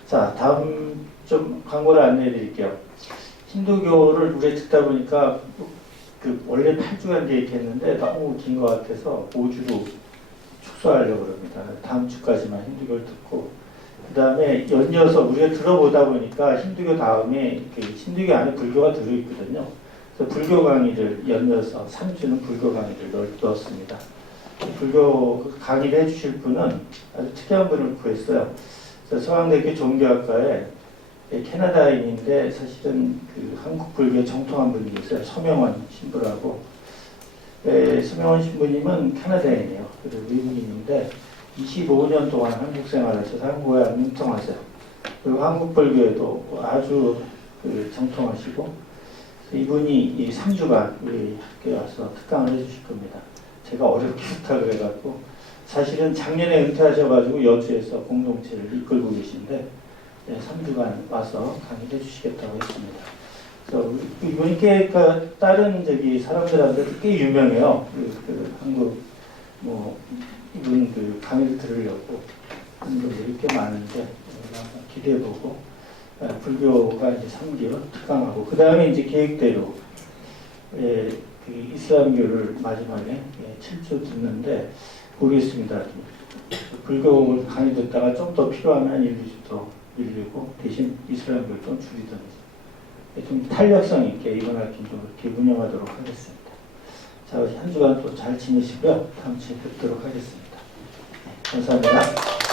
자 다음 좀 광고를 안내해 드릴게요. 힌두교를 우리 듣다 보니까 그 원래 8주간 계획했는데 너무 긴 것 같아서 5주로 축소하려고 합니다. 다음 주까지만 힌두교를 듣고 그 다음에 연이어서 우리가 들어보다 보니까 힌두교 다음에 힌두교 안에 불교가 들어있거든요. 그래서 불교 강의를 연이어서 3주는 불교 강의를 넣었습니다. 불교 강의를 해주실 분은 아주 특이한 분을 구했어요. 그래서 서강대학교 종교학과에 캐나다인인데 사실은 그 한국 불교에 정통한 분이 있어요. 서명원 신부라고. 서명원 신부님은 캐나다인이에요. 그리고 외국인인데 25년 동안 한국 생활하셔서 한국에 융통하세요. 그리고 한국 불교에도 아주 정통하시고 이분이 이 3주간 우리 학교에 와서 특강을 해주실 겁니다. 제가 어렵게 부탁을 해갖고 사실은 작년에 은퇴하셔가지고 여주에서 공동체를 이끌고 계신데 3주간 와서 강의를 해주시겠다고 했습니다. 그래서 이분이 꽤 다른 사람들한테 꽤 유명해요. 한국 이분 강의를 들으려고 하는 분들이 꽤 많은데 한번 기대해보고 불교가 이제 3개월 특강하고 그 다음에 이제 계획대로 이슬람교를 마지막에 7주 듣는데 모르겠습니다. 불교 강의 듣다가 좀 더 필요하면 1, 2주 더 밀리고 대신 이슬람교를 좀 줄이든지 좀 탄력성 있게 이번 학기 좀 이렇게 운영하도록 하겠습니다. 자, 한 주간 또 잘 지내시고요. 다음 주에 뵙도록 하겠습니다. 감사합니다.